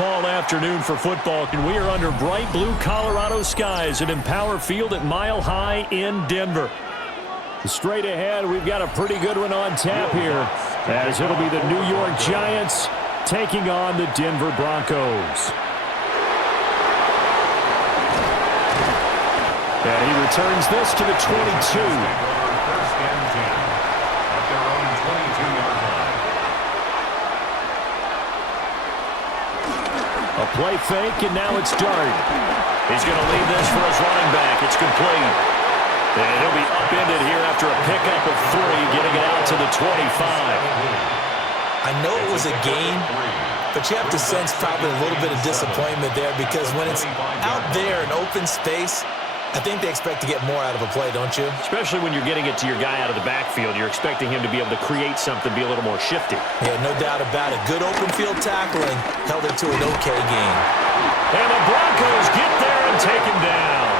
fall afternoon for football, and we are under bright blue Colorado skies at Empower Field at Mile High in Denver. Straight ahead, we've got a pretty good one on tap here, as it'll be the New York Giants taking on the Denver Broncos. And he returns this to the 22. A play fake, and now it's Dart. He's going to lead this for his running back. It's complete. And he'll be upended here after a pickup of 3, getting it out to the 25. I know it was a game, but you have to sense probably a little bit of disappointment there, because when it's out there in open space, I think they expect to get more out of a play, don't you? Especially when you're getting it to your guy out of the backfield. You're expecting him to be able to create something, be a little more shifty. Yeah, no doubt about it. Good open field tackling held it to an okay game. And the Broncos get there and take him down.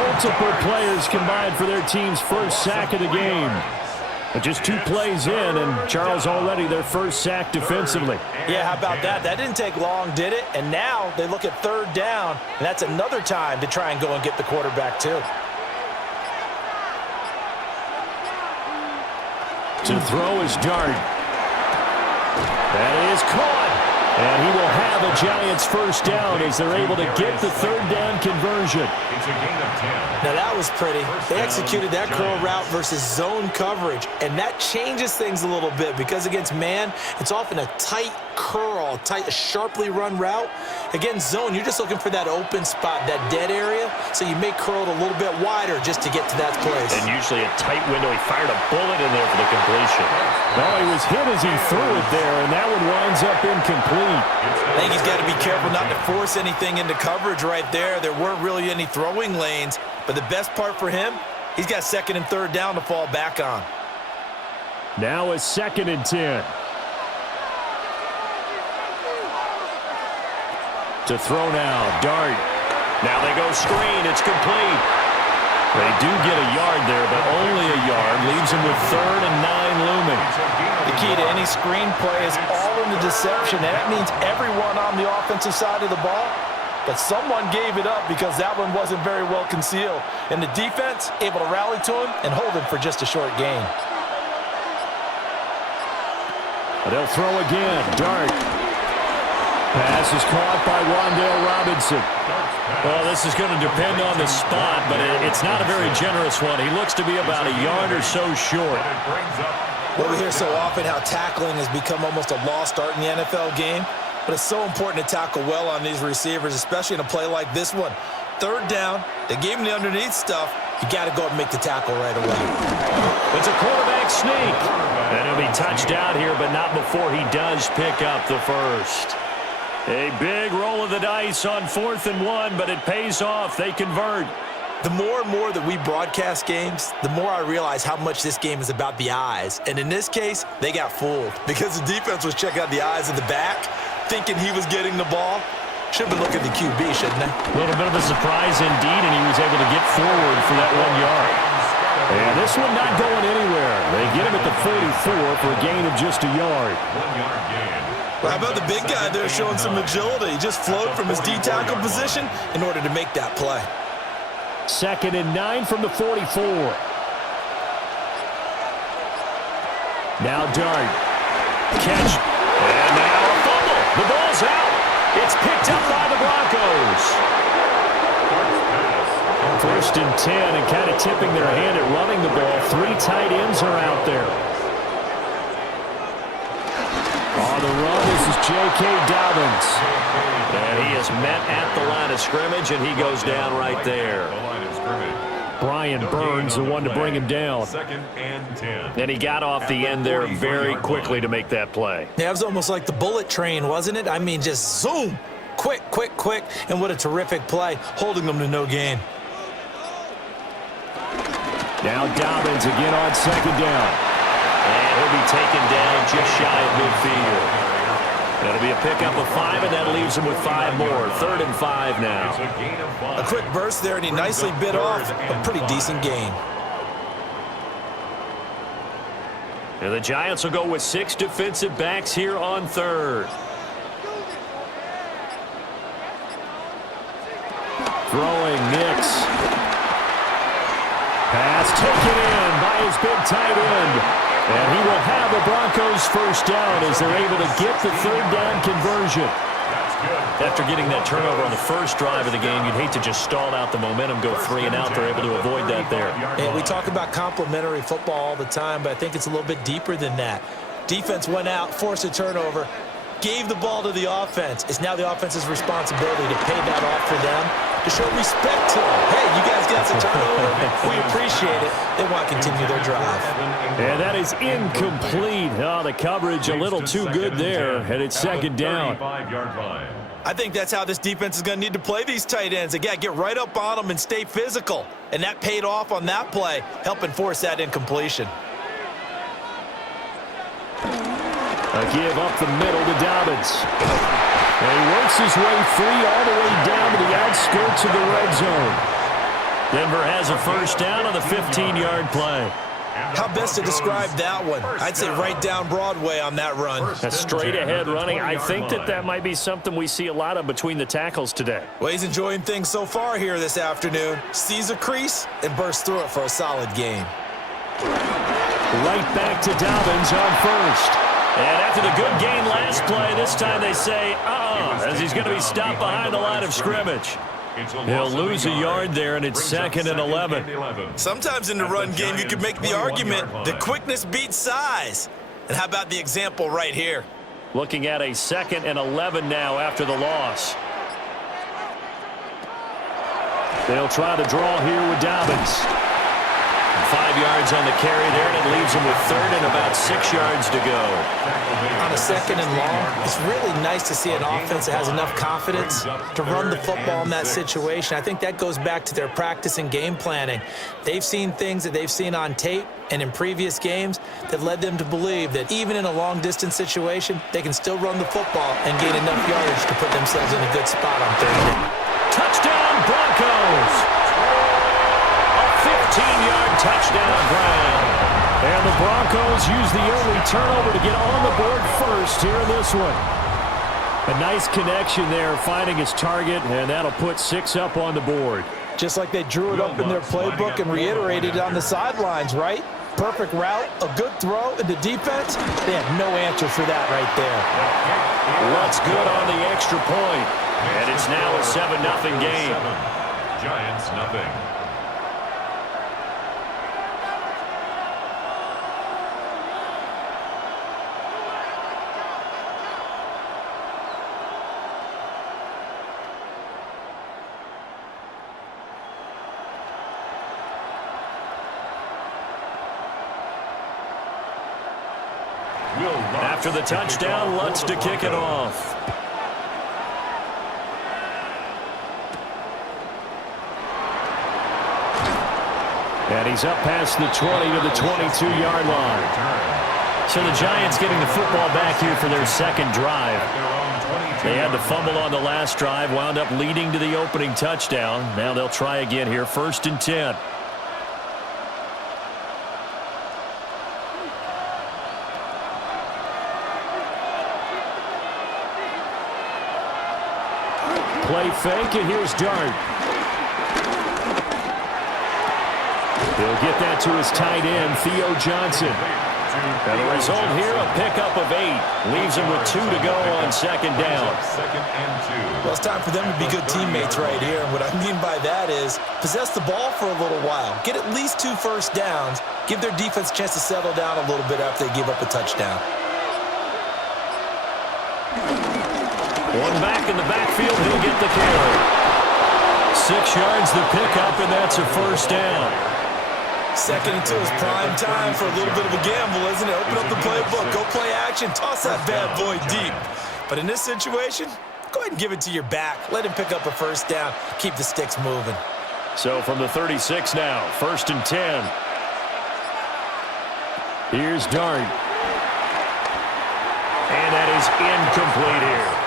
Multiple players combined for their team's first sack of the game. But just 2 plays in, and Charles already their first sack defensively. Yeah, how about that? That didn't take long, did it? And now they look at 3rd down, and that's another time to try and go and get the quarterback too. To throw is Dart. That is caught. And he will have a Giants first down as they're able to get the 3rd down conversion. It's a gain of 10. Now that was pretty. They executed that curl route versus zone coverage, and that changes things a little bit, because against man, it's often a tight curl, tight, sharply run route. Against zone, you're just looking for that open spot, that dead area, so you may curl it a little bit wider just to get to that place. And usually a tight window. He fired a bullet in there for the completion. Well, he was hit as he threw it there, and that one winds up incomplete. I think he's got to be careful not to force anything into coverage right there. There weren't really any throwing lanes, but the best part for him, he's got 2nd and 3rd down to fall back on. Now a 2nd and 10. To throw now, Dart. Now they go screen. It's complete. They do get a yard there, but only a yard. Leaves him with 3rd and 9 looming. The key to any screen play is all in the deception, and that means everyone on the offensive side of the ball. But someone gave it up because that one wasn't very well concealed. And the defense able to rally to him and hold him for just a short gain. They'll throw again. Dart. Pass is caught by Wan'Dale Robinson. Well, this is going to depend on the spot, but it's not a very generous one. He looks to be about a yard or so short. Well, we hear so often how tackling has become almost a lost art in the NFL game, but it's so important to tackle well on these receivers, especially in a play like this one. 3rd down, they gave him the underneath stuff. You got to go and make the tackle right away. It's a quarterback sneak. And he'll be touched out here, but not before he does pick up the first. A big roll of the dice on 4th and 1, but it pays off. They convert. The more and more that we broadcast games, the more I realize how much this game is about the eyes. And in this case, they got fooled because the defense was checking out the eyes of the back, thinking he was getting the ball. Should have been looking at the QB, shouldn't they? A little bit of a surprise indeed, and he was able to get forward for that 1 yard. And this one not going anywhere. They get him at the 44 for a gain of just a yard. 1 yard gain. Well, how about the big guy there showing some agility? He just flowed from his D-tackle position in order to make that play. 2nd and 9 from the 44. Now Dart. Catch. And now a fumble. The ball's out. It's picked up by the Broncos. 1st and 10, and kind of tipping their hand at running the ball. 3 tight ends are out there. On the run, this is J.K. Dobbins. And he is met at the line of scrimmage, and he goes down right there. Brian Burns, the one to bring him down. 2nd and 10. And he got off the end there very quickly to make that play. Yeah, it was almost like the bullet train, wasn't it? I mean, just zoom. Quick, quick, quick. And what a terrific play, holding them to no gain. Now Dobbins again on 2nd down. And he'll be taken down just shy of midfield. That'll be a pickup of 5, and that leaves him with 5 more. 3rd and 5 now. A quick burst there, and he nicely bit off a pretty decent gain. And the Giants will go with 6 defensive backs here on 3rd. Throwing Nix. Pass taken in by his big tight end. And he will have the Broncos first down as they're able to get the third down conversion. After getting that turnover on the first drive of the game, you'd hate to just stall out the momentum, go 3 and out. They're able to avoid that there. And we talk about complementary football all the time, but I think it's a little bit deeper than that. Defense went out, forced a turnover, gave the ball to the offense. It's now the offense's responsibility to pay that off for them, to show respect to them. Hey, you guys got the turnover. We appreciate it. They want to continue their drive. And that is incomplete. Oh, the coverage a little too good there, and it's second down. I think that's how this defense is going to need to play these tight ends. Again, get right up on them and stay physical. And that paid off on that play, helping force that incompletion. A give up the middle to Dobbins. And he works his way free all the way down to the outskirts of the red zone. Denver has a first down on the 15-yard play. How best to describe that one? I'd say right down Broadway on that run. A straight-ahead running. I think that might be something we see a lot of between the tackles today. Well, he's enjoying things so far here this afternoon. Sees a crease and bursts through it for a solid game. Right back to Dobbins on first. And after the good gain last play, this time they say, as he's going to be stopped behind the line of scrimmage. He'll lose a yard there, and it's 2nd and 11. Sometimes in the run game, you could make the argument that quickness beats size. And how about the example right here? Looking at a 2nd and 11 now after the loss. They'll try to draw here with Dobbins. 5 yards on the carry there, and it leaves him with 3rd and about 6 yards to go. On a 2nd and long, it's really nice to see an offense that has enough confidence to run the football in that situation. I think that goes back to their practice and game planning. They've seen things that they've seen on tape and in previous games that led them to believe that even in a long-distance situation, they can still run the football and gain enough yardage to put themselves in a good spot on 3rd down. Touchdown, Broncos! 15-yard touchdown ground. And the Broncos use the early turnover to get on the board first here in this one. A nice connection there, finding his target, and that'll put 6 up on the board. Just like they drew it up in their playbook and reiterated it on the sidelines, right? Perfect route, a good throw, and the defense, they have no answer for that right there. What's good on the extra point? And it's now a 7-0 game. Giants nothing. After the touchdown, Lutz to kick it off. And he's up past the 20 to the 22-yard line. So the Giants getting the football back here for their second drive. They had the fumble on the last drive, wound up leading to the opening touchdown. Now they'll try again here, 1st and 10. Play fake, and here's Dart. He'll get that to his tight end, Theo Johnson. And the result here, a pickup of 8. Leaves him with 2 to go on 2nd down. Well, it's time for them to be good teammates right here. And what I mean by that is possess the ball for a little while. Get at least 2 first downs. Give their defense a chance to settle down a little bit after they give up a touchdown. One back in the backfield, he'll get the carry. 6 yards the pickup, and that's a first down. 2nd and 2 is prime time for a little bit of a gamble, isn't it? Open up the playbook, go play action, toss that bad boy deep. But in this situation, go ahead and give it to your back. Let him pick up a first down. Keep the sticks moving. So from the 36 now, 1st and 10. Here's Dart. And that is incomplete here.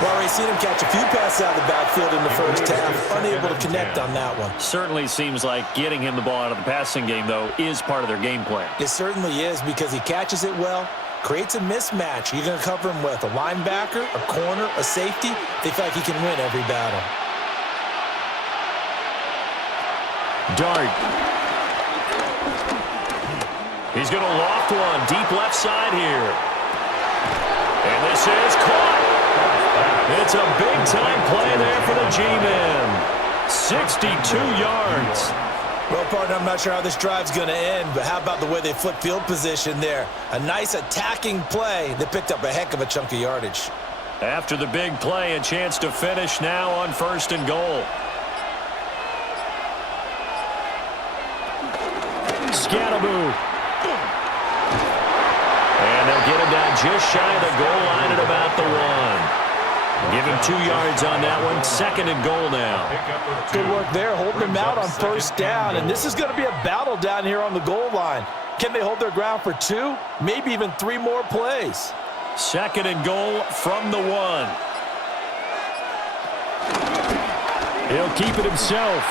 Well, we've seen him catch a few passes out of the backfield in the first half. Unable to connect on that one. Certainly seems like getting him the ball out of the passing game, though, is part of their game plan. It certainly is, because he catches it well, creates a mismatch. You're going to cover him with a linebacker, a corner, a safety. They feel like he can win every battle. Dart. He's going to loft one deep left side here. And this is caught. It's a big-time play there for the G-Men. 62 yards. Well, partner, I'm not sure how this drive's going to end, but how about the way they flip field position there? A nice attacking play that picked up a heck of a chunk of yardage. After the big play, a chance to finish now on 1st and goal. Scattaboo. And they'll get him down just shy of the goal line at about the 1. Give him 2 yards on that one. 2nd and goal now. Good work there, holding him out on 1st down. And this is going to be a battle down here on the goal line. Can they hold their ground for 2, maybe even 3 more plays? 2nd and goal from the 1. He'll keep it himself.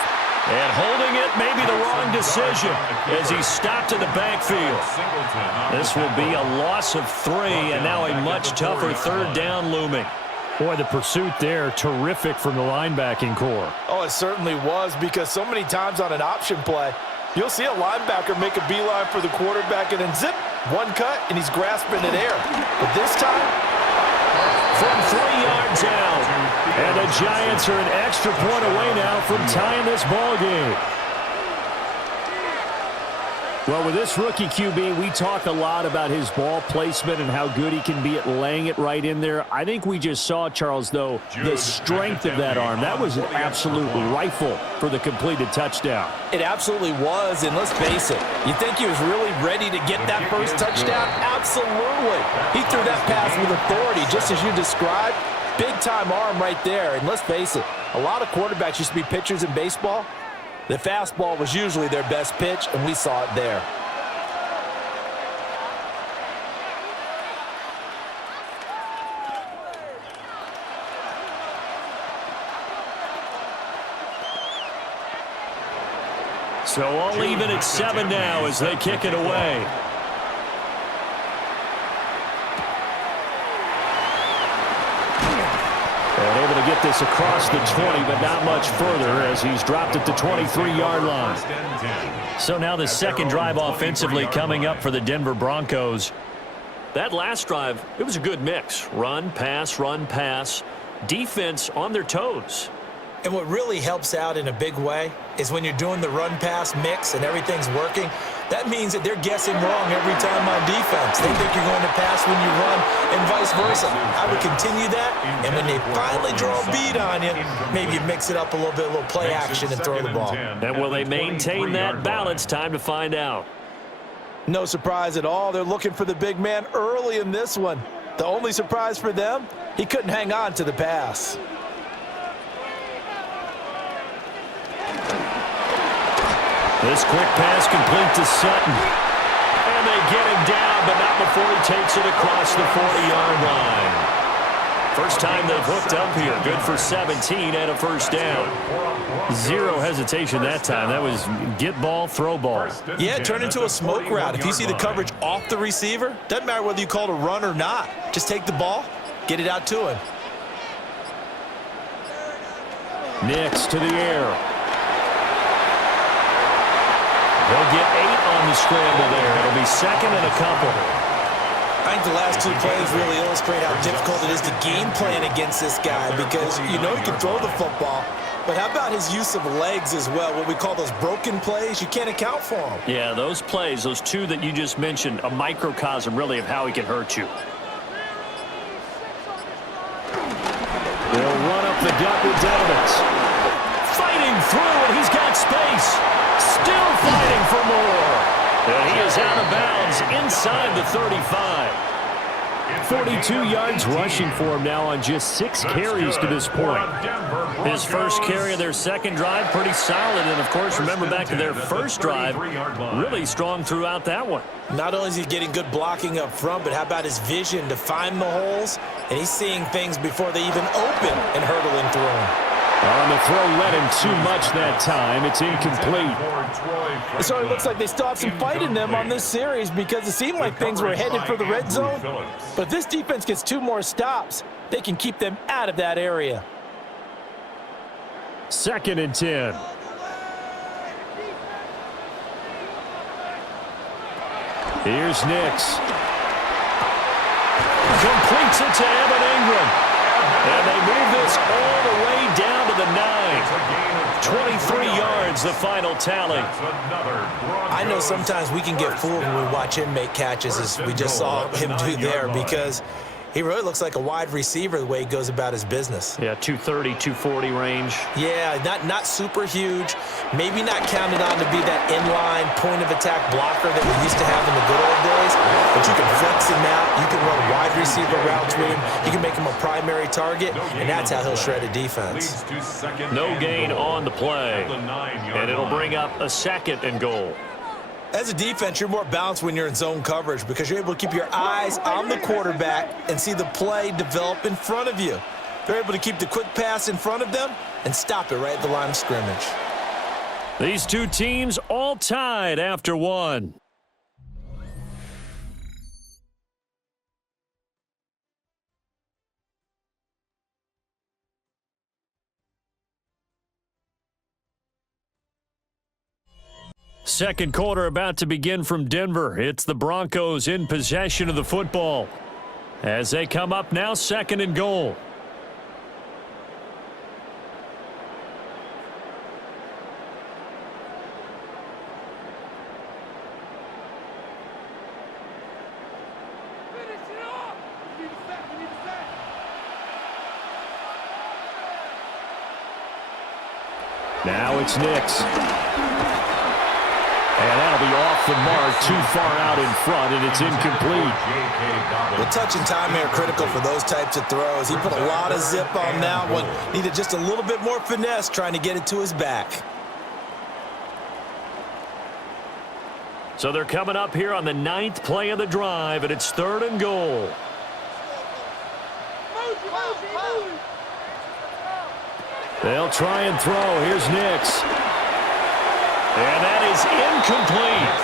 And holding it may be the wrong decision as he stopped in the backfield. This will be a loss of 3 and now a much tougher 3rd down looming. Boy, the pursuit there, terrific from the linebacking core. Oh, it certainly was, because so many times on an option play, you'll see a linebacker make a beeline for the quarterback and then zip, one cut, and he's grasping it air. But this time, from 3 yards out, and the Giants are an extra point away now from tying this ball game. Well, with this rookie QB, we talk a lot about his ball placement and how good he can be at laying it right in there. I think we just saw, Charles, though, the strength of that arm. That was an absolute rifle for the completed touchdown. it absolutely was, and let's face it, you think he was really ready to get that first touchdown? Absolutely. He threw that pass with authority, just as you described. Big-time arm right there, and let's face it, a lot of quarterbacks used to be pitchers in baseball. The fastball was usually their best pitch, and we saw it there. So all even at 7 now as they kick it away. And able to get this across the 20, but not much further as he's dropped at the 23-yard line. So now the second drive offensively coming up for the Denver Broncos. That last drive, it was a good mix. Run, pass, defense on their toes. And what really helps out in a big way is when you're doing the run-pass mix and everything's working, that means that they're guessing wrong every time on defense. They think you're going to pass when you run and vice versa. I would continue that, and when they finally draw a bead on you, maybe you mix it up a little bit, a little play action and throw the ball. And will they maintain that balance? Time to find out. No surprise at all. They're looking for the big man early in this one. The only surprise for them, he couldn't hang on to the pass. This quick pass complete to Sutton. And they get him down, but not before he takes it across the 40-yard line. First time they've hooked up here. Good for 17 and a first down. Zero hesitation that time. That was get ball, throw ball. Yeah, it turned into a smoke route. If you see the coverage off the receiver, doesn't matter whether you call it a run or not. Just take the ball, get it out to him. Nix to the air. They'll get 8 on the scramble there. It'll be second and a couple. I think the last two plays really illustrate how difficult it is to game plan against this guy, because you know he can throw the football, but how about his use of legs as well? What we call those broken plays, you can't account for them. Yeah, those plays, those two that you just mentioned, a microcosm really of how he can hurt you. They'll run up the gut with Donovans. Fighting through, and he's got space. Still fighting for more. And he is out of bounds inside the 35. 42 yards rushing for him now on just 6 carries to this point. His first carry of their second drive, pretty solid. And, of course, remember back to their first drive, really strong throughout that one. Not only is he getting good blocking up front, but how about his vision to find the holes? And he's seeing things before they even open and hurdling through them. On the throw led him too much that time. It's incomplete. So it looks like they still have some fight in them on this series, because it seemed like things were headed for the red zone. But if this defense gets 2 more stops, they can keep them out of that area. 2nd and 10. Here's Nix. Completes it to Evan Ingram. And they move this all the way down to the 9. 23 yards, the final tally. I know sometimes we can get fooled when we watch him make catches, as we just saw him do there, because he really looks like a wide receiver the way he goes about his business. Yeah, 230, 240 range. Yeah, not super huge. Maybe not counted on to be that inline point-of-attack blocker that we used to have in the good old days. But you can flex him out. You can run wide receiver routes with him. You can make him a primary target, and that's how he'll shred a defense. No gain on the play. And it'll bring up a 2nd and goal. As a defense, you're more balanced when you're in zone coverage because you're able to keep your eyes on the quarterback and see the play develop in front of you. They're able to keep the quick pass in front of them and stop it right at the line of scrimmage. These two teams all tied after 1. Second quarter about to begin from Denver. It's the Broncos in possession of the football as they come up now, 2nd and goal. Now it's Nix. And that'll be off the mark, too far out in front, and it's incomplete. The touch and timing are critical for those types of throws. He put a lot of zip on that one. Needed just a little bit more finesse trying to get it to his back. So they're coming up here on the 9th play of the drive, and it's 3rd and goal. They'll try and throw. Here's Nix. And that is incomplete.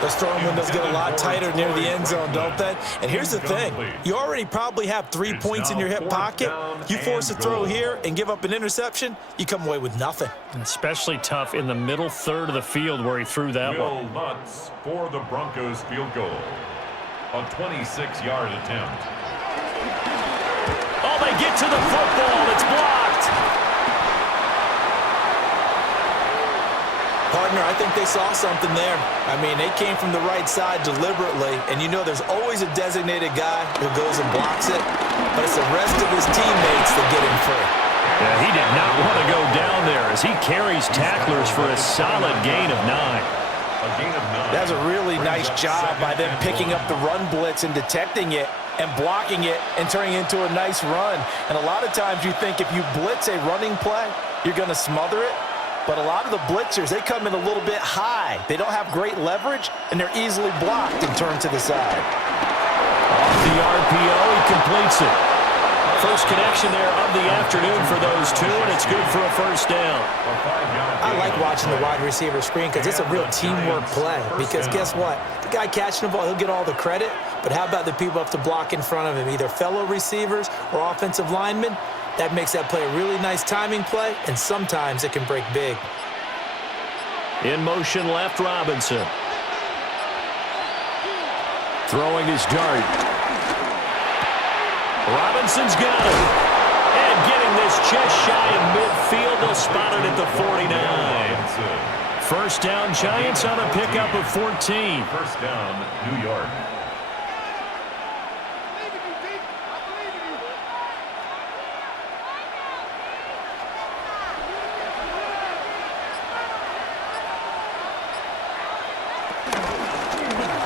Those throwing windows get a lot tighter near the end zone, don't they? And here's the thing. You already probably have 3 points in your hip pocket. You force a throw here and give up an interception, you come away with nothing. Especially tough in the middle 3rd of the field where he threw that one. Will Lutz for the Broncos field goal. A 26-yard attempt. Oh, they get to the football. It's blocked. Partner, I think they saw something there. I mean, they came from the right side deliberately, and you know there's always a designated guy who goes and blocks it, but it's the rest of his teammates that get him free. Yeah, he did not want to go down there as he carries tacklers for a solid gain of 9. That's a really nice job by them picking up the run blitz and detecting it and blocking it and turning it into a nice run. And a lot of times you think if you blitz a running play, you're going to smother it. But a lot of the blitzers, they come in a little bit high. They don't have great leverage, and they're easily blocked and turned to the side. Off the RPO, he completes it. First connection there of the afternoon for those two, and it's good for a 1st down. I like watching the wide receiver screen because it's a real teamwork play. Because guess what? The guy catching the ball, he'll get all the credit. But how about the people have to block in front of him, either fellow receivers or offensive linemen? That makes that play a really nice timing play, and sometimes it can break big. In motion left, Robinson. Throwing his dart. Robinson's got it. And getting this just shy of midfield, they'll spot it at the 49. 1st down, Giants on a pickup of 14. 1st down, New York.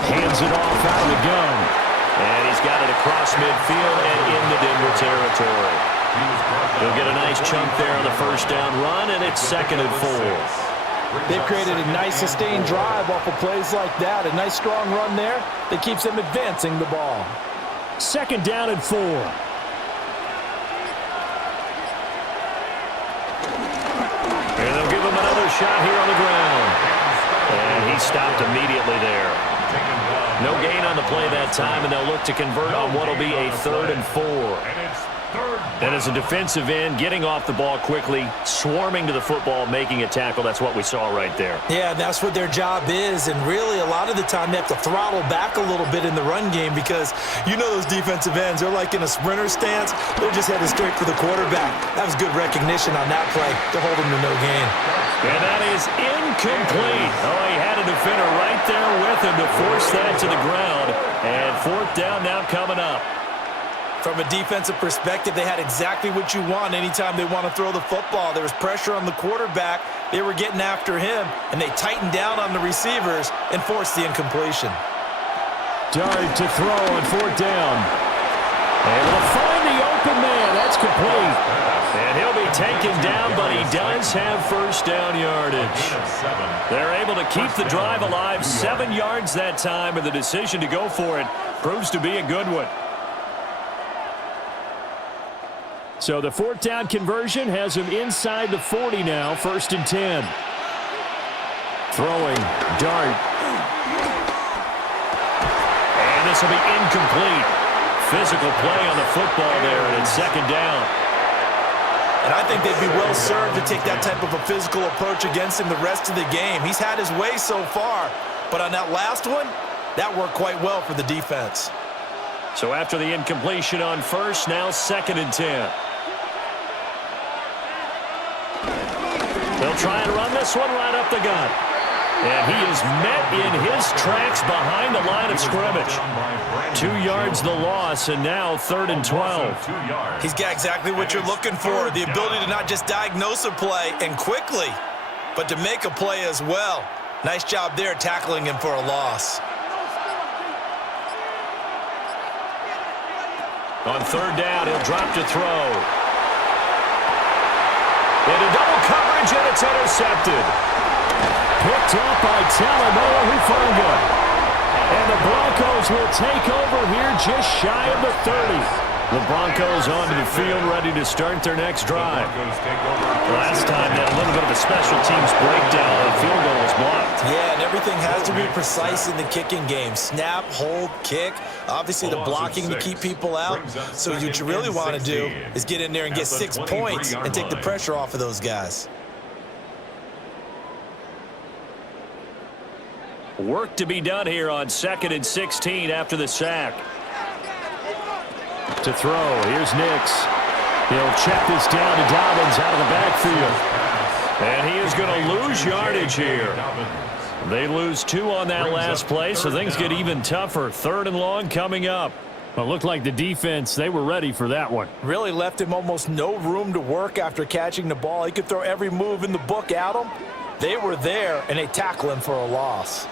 Hands it off out of the gun. And he's got it across midfield and into Denver territory. He'll get a nice chunk there on the 1st down run, and it's 2nd and 4. They've created a nice sustained drive off of plays like that. A nice strong run there that keeps them advancing the ball. 2nd down and 4. And they'll give him another shot here on the ground. And he stopped immediately there. No gain on the play that time, and they'll look to convert on what will be a 3rd and 4. That is a defensive end getting off the ball quickly, swarming to the football, making a tackle. That's what we saw right there. Yeah, that's what their job is, and really a lot of the time they have to throttle back a little bit in the run game because you know those defensive ends, they're like in a sprinter stance. They're just headed straight for the quarterback. That was good recognition on that play to hold him to no gain. And that is incomplete. Oh, he had a defender right there with him to force that to the ground. And fourth down now coming up. From a defensive perspective, they had exactly what you want anytime they want to throw the football. There was pressure on the quarterback. They were getting after him, and they tightened down on the receivers and forced the incompletion. Dart to throw on fourth down. Able to find the open man. That's complete. And he'll be taken down, but he does have first down yardage. They're able to keep the drive alive. 7 yards that time, and the decision to go for it proves to be a good one. So the fourth down conversion has him inside the 40 now, 1st and 10. Throwing, Dart. And this will be incomplete. Physical play on the football there, and it's 2nd down. And I think they'd be well served to take that type of a physical approach against him the rest of the game. He's had his way so far, but on that last one, that worked quite well for the defense. So after the incompletion on first, now 2nd and 10. They'll try and run this one right up the gut. And he is met in his tracks behind the line of scrimmage. 2 yards the loss, and now 3rd and 12. He's got exactly what you're looking for, the ability to not just diagnose a play and quickly, but to make a play as well. Nice job there tackling him for a loss. On 3rd down, he'll drop to throw. Into double coverage, and it's intercepted. Picked up by Talanoa Hufanga. And the Broncos will take over here just shy of the 30. The Broncos onto the field, ready to start their next drive. Last time, that little bit of a special teams breakdown, and field goal was blocked. Yeah, and everything has to be precise in the kicking game. Snap, hold, kick. Obviously, the blocking to keep people out. So what you really want to do is get in there and get 6 points and take the pressure off of those guys. Work to be done here on 2nd and 16 after the sack. To throw, here's Nix. He'll check this down to Dobbins out of the backfield. And he is going to lose yardage here. They lose 2 on that last play, so things get even tougher. 3rd and long coming up. Well, it looked like the defense, they were ready for that one. Really left him almost no room to work after catching the ball. He could throw every move in the book at him. They were there, and they tackle him for a loss.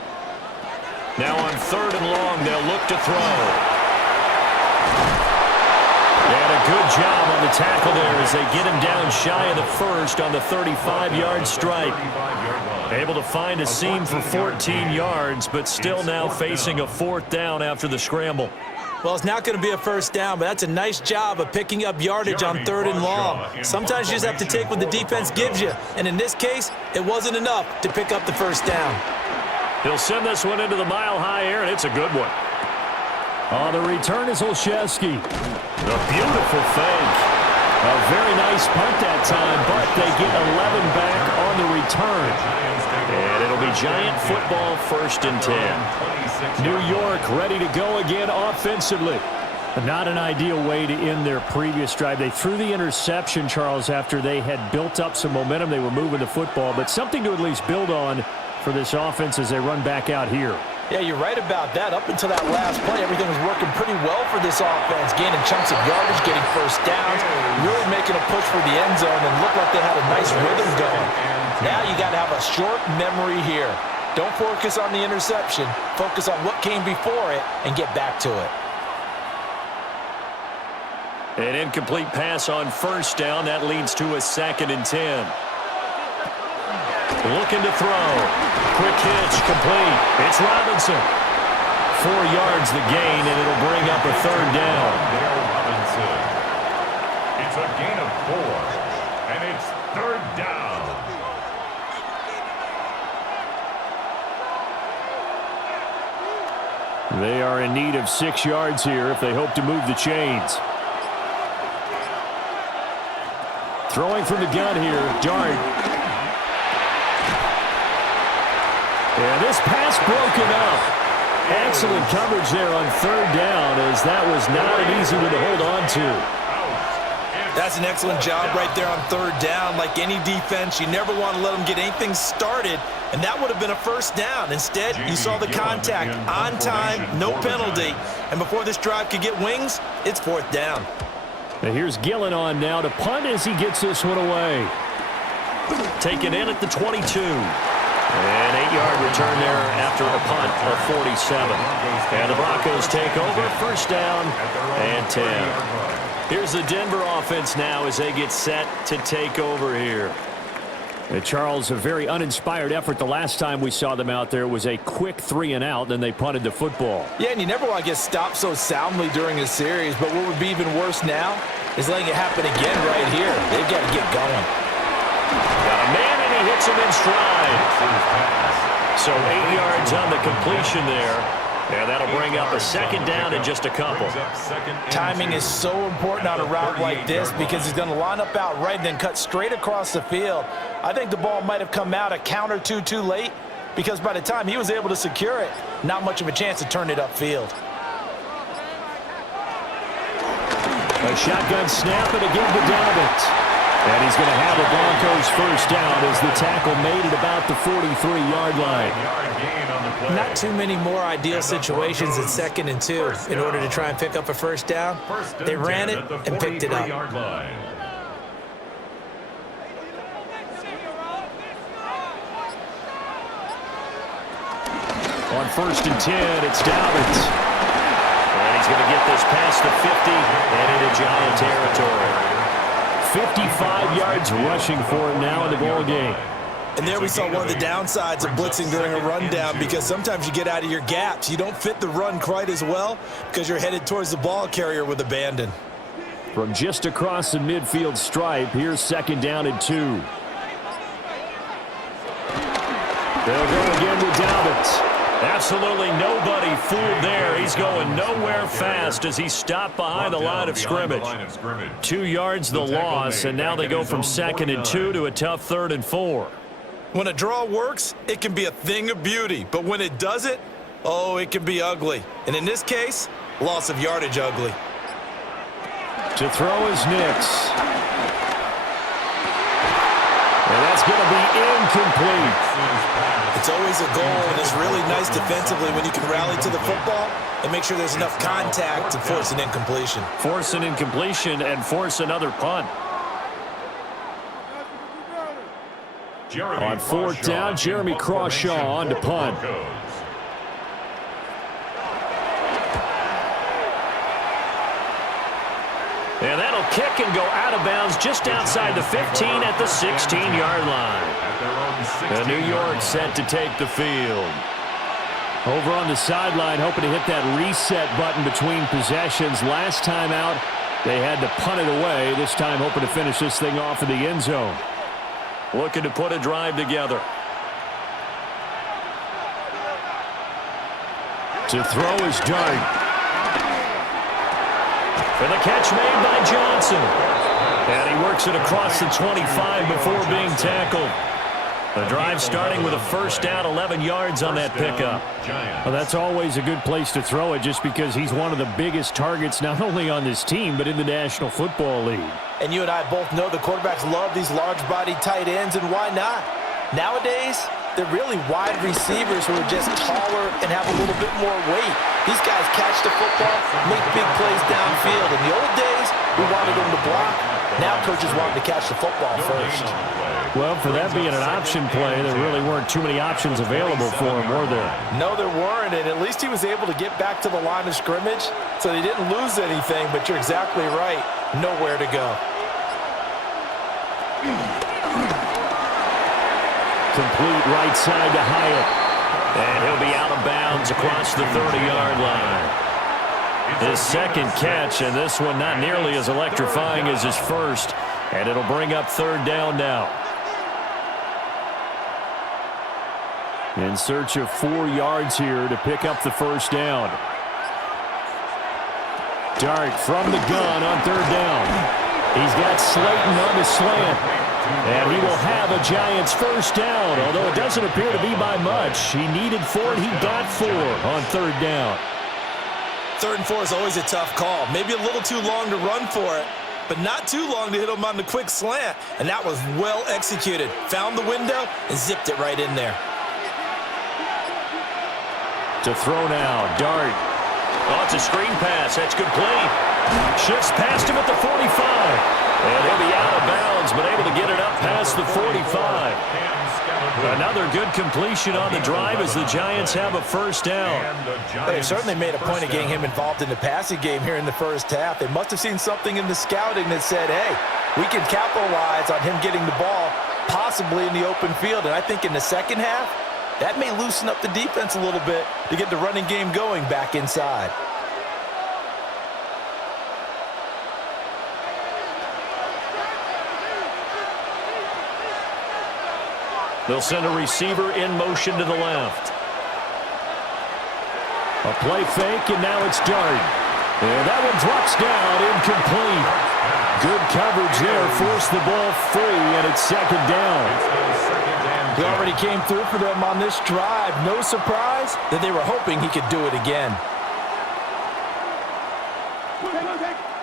Now on 3rd and long, they'll look to throw. And a good job on the tackle there as they get him down shy of the 1st on the 35-yard stripe. Able to find a seam for 14 yards, but still now facing a 4th down after the scramble. Well, it's not going to be a first down, but that's a nice job of picking up yardage on 3rd and long. Sometimes you just have to take what the defense gives you, and in this case, it wasn't enough to pick up the first down. He'll send this one into the mile-high air, and it's a good one. On the return is Olszewski. The beautiful fake. A very nice punt that time, but they get 11 back on the return. And it'll be Giant football, 1st and 10. New York ready to go again offensively. Not an ideal way to end their previous drive. They threw the interception, Charles, after they had built up some momentum. They were moving the football, but something to at least build on for this offense as they run back out here. Yeah, you're right about that. Up until that last play, everything was working pretty well for this offense, gaining chunks of yardage, getting first downs, really making a push for the end zone, and looked like they had a nice rhythm going. Now you got to have a short memory here. Don't focus on the interception. Focus on what came before it and get back to it. An incomplete pass on 1st down. That leads to a 2nd and 10. Looking to throw. Quick hitch, complete. It's Robinson. 4 yards the gain, and it'll bring up a 3rd down. Robinson. It's a gain of 4, and it's 3rd down. They are in need of 6 yards here if they hope to move the chains. Throwing from the gun here, Dart. And this pass broken up. Excellent coverage there on third down, as that was not an easy one to hold on to. That's an excellent job right there on third down. Like any defense, you never want to let them get anything started, and that would have been a first down. Instead, you saw the contact on time, no penalty, and before this drive could get wings, it's fourth down. And here's Gillen on now to punt as he gets this one away. Taken in at the 22. An 8-yard return there after a punt of 47. And the Broncos take over, first down and 10. Here's the Denver offense now as they get set to take over here. And Charles, a very uninspired effort the last time we saw them out there. It was a quick 3-and-out, then they punted the football. Yeah, and you never want to get stopped so soundly during a series, but what would be even worse now is letting it happen again right here. They've got to get going. Got a man, and he hits him in stride. So 8 yards on the completion there. And that'll bring up a second down in just a couple. Timing is so important on a route like this because he's going to line up out right and then cut straight across the field. I think the ball might have come out a count or two too late because by the time he was able to secure it, not much of a chance to turn it upfield. A shotgun snap and again to Dobbins. And he's going to have the Broncos first down as the tackle made it about the 43-yard line. Not too many more ideal situations at 2nd and 2 in order to try and pick up a first down. They ran it and picked it up. On 1st and 10, it's Dobbins. And he's going to get this past the 50 and into Giant territory. 55 yards rushing for him now in the ball game. And there we saw one of the downsides of blitzing during a rundown because sometimes you get out of your gaps. You don't fit the run quite as well because you're headed towards the ball carrier with abandon. From just across the midfield stripe, here's 2nd down and 2. They'll go again with Dobbins. Absolutely nobody fooled there. He's going nowhere fast as he stopped behind the line of scrimmage. 2 yards the loss, and now they go from 2nd and 2 to a tough 3rd and 4. When a draw works, it can be a thing of beauty. But when it doesn't, oh, it can be ugly. And in this case, loss of yardage ugly. To throw is Nix. And that's going to be incomplete. It's always a goal, and it's really nice defensively when you can rally to the football and make sure there's enough contact to force an incompletion. Force an incompletion and force another punt. On 4th down, Jeremy Crawshaw on to punt. And that'll kick and go out of bounds just outside the 15 at the 16-yard line. And New York set to take the field. Over on the sideline, hoping to hit that reset button between possessions. Last time out, they had to punt it away. This time, hoping to finish this thing off in the end zone. Looking to put a drive together. To throw is Dart. And the catch made by Johnson. And he works it across the 25 before being tackled. The drive starting with a first down, 11 yards on that pickup. Well, that's always a good place to throw it just because he's one of the biggest targets not only on this team but in the National Football League. And you and I both know the quarterbacks love these large-bodied tight ends, and why not? Nowadays, they're really wide receivers who are just taller and have a little bit more weight. These guys catch the football, make big plays downfield. In the old days, we wanted them to block. Now coaches want them to catch the football first. Well, for that being an option play, there really weren't too many options available for him, were there? No, there weren't, and at least he was able to get back to the line of scrimmage, so they didn't lose anything, but you're exactly right. Nowhere to go. Complete right side to Hyatt. And he'll be out of bounds across the 30-yard line. His second catch, and this one not nearly as electrifying as his first. And it'll bring up 3rd down now. In search of 4 yards here to pick up the first down. Dart from the gun on 3rd down. He's got Slayton on the slant. And he will have a Giants first down, although it doesn't appear to be by much. He needed 4, and he got 4 on third down. 3rd and 4 is always a tough call. Maybe a little too long to run for it, but not too long to hit him on the quick slant. And that was well executed. Found the window and zipped it right in there. To throw now, Dart. Oh, it's a screen pass. That's complete. Shifts past him at the 45. And he'll be out of bounds, but able to get it up past the 45. Another good completion on the drive as the Giants have a first down. They certainly made a point of getting him involved in the passing game here in the first half. They must have seen something in the scouting that said, hey, we can capitalize on him getting the ball possibly in the open field. And I think in the second half, that may loosen up the defense a little bit to get the running game going back inside. They'll send a receiver in motion to the left. A play fake, and now it's Dart. And that one drops down, incomplete. Good coverage there, forced the ball free, and it's second down. He already came through for them on this drive. No surprise that they were hoping he could do it again.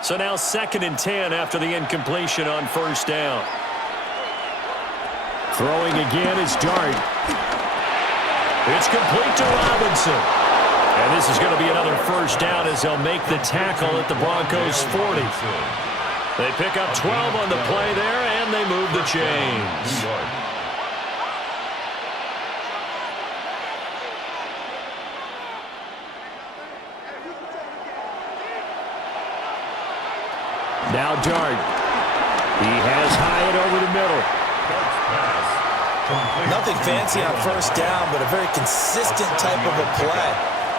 So now 2nd and 10 after the incompletion on first down. Throwing again is Dart. It's complete to Robinson. And this is going to be another first down as they'll make the tackle at the Broncos 40. They pick up 12 on the play there, and they move the chains. Now Dart. He has Hyatt over the middle. Nothing fancy on first down, but a very consistent type of a play.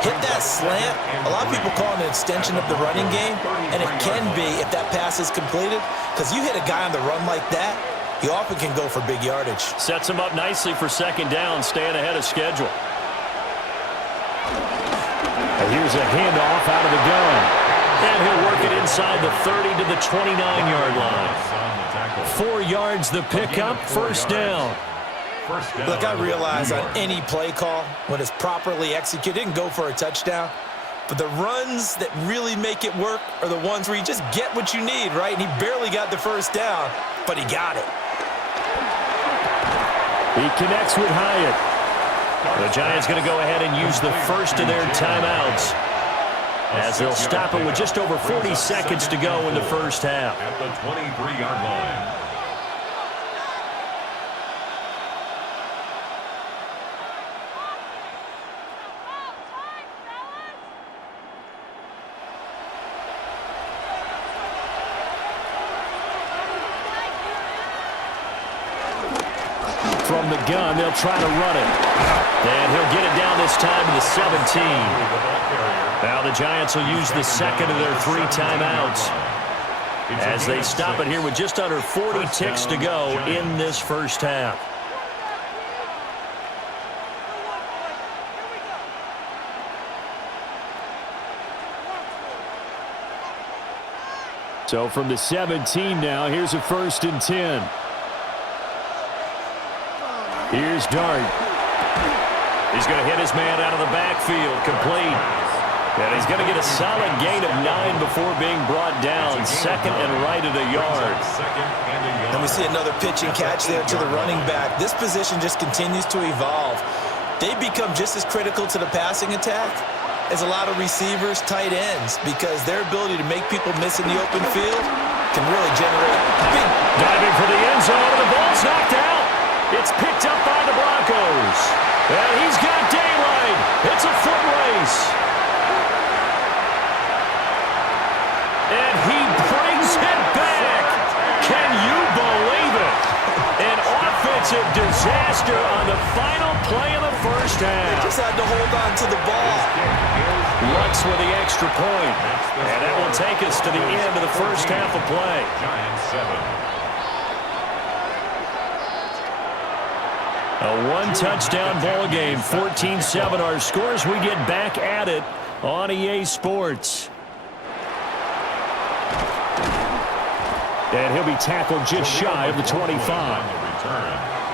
Hit that slant. A lot of people call it an extension of the running game, and it can be if that pass is completed, because you hit a guy on the run like that, you often can go for big yardage. Sets him up nicely for second down, staying ahead of schedule. And here's a handoff out of the gun. And he'll work it inside the 30 to the 29-yard line. 4 yards the pickup, first down. Look, I realize on any play call, when it's properly executed, it can go for a touchdown. But the runs that really make it work are the ones where you just get what you need, right? And he barely got the first down, but he got it. He connects with Hyatt. The Giants going to go ahead and use the first of their timeouts, as they'll stop it with just over 40 seconds to go in the first half. At the 23-yard line. From the gun, they'll try to run it. And he'll get it down this time to the 17. Now the Giants will use the second of their 3 timeouts as they stop it here with just under 40 ticks to go in this first half. So from the 17 now, here's a 1st and 10. Here's Dart. He's going to hit his man out of the backfield, complete. And he's going to get a solid gain of 9 before being brought down. Second and right at a yard. And we see another pitch and catch there to the running back. This position just continues to evolve. They become just as critical to the passing attack as a lot of receivers, tight ends, because their ability to make people miss in the open field can really generate big. Diving for the end zone, and the ball's knocked out. It's picked up by the Broncos. And he's got daylight. It's a foot race. And he brings it back. Can you believe it? An offensive disaster on the final play of the first half. They just had to hold on to the ball. Lutz with the extra point. And that will take us to the end of the first half of play. Giants 7. A one-touchdown ball game, 14-7 our scores. We get back at it on EA Sports. And he'll be tackled just shy of the 25.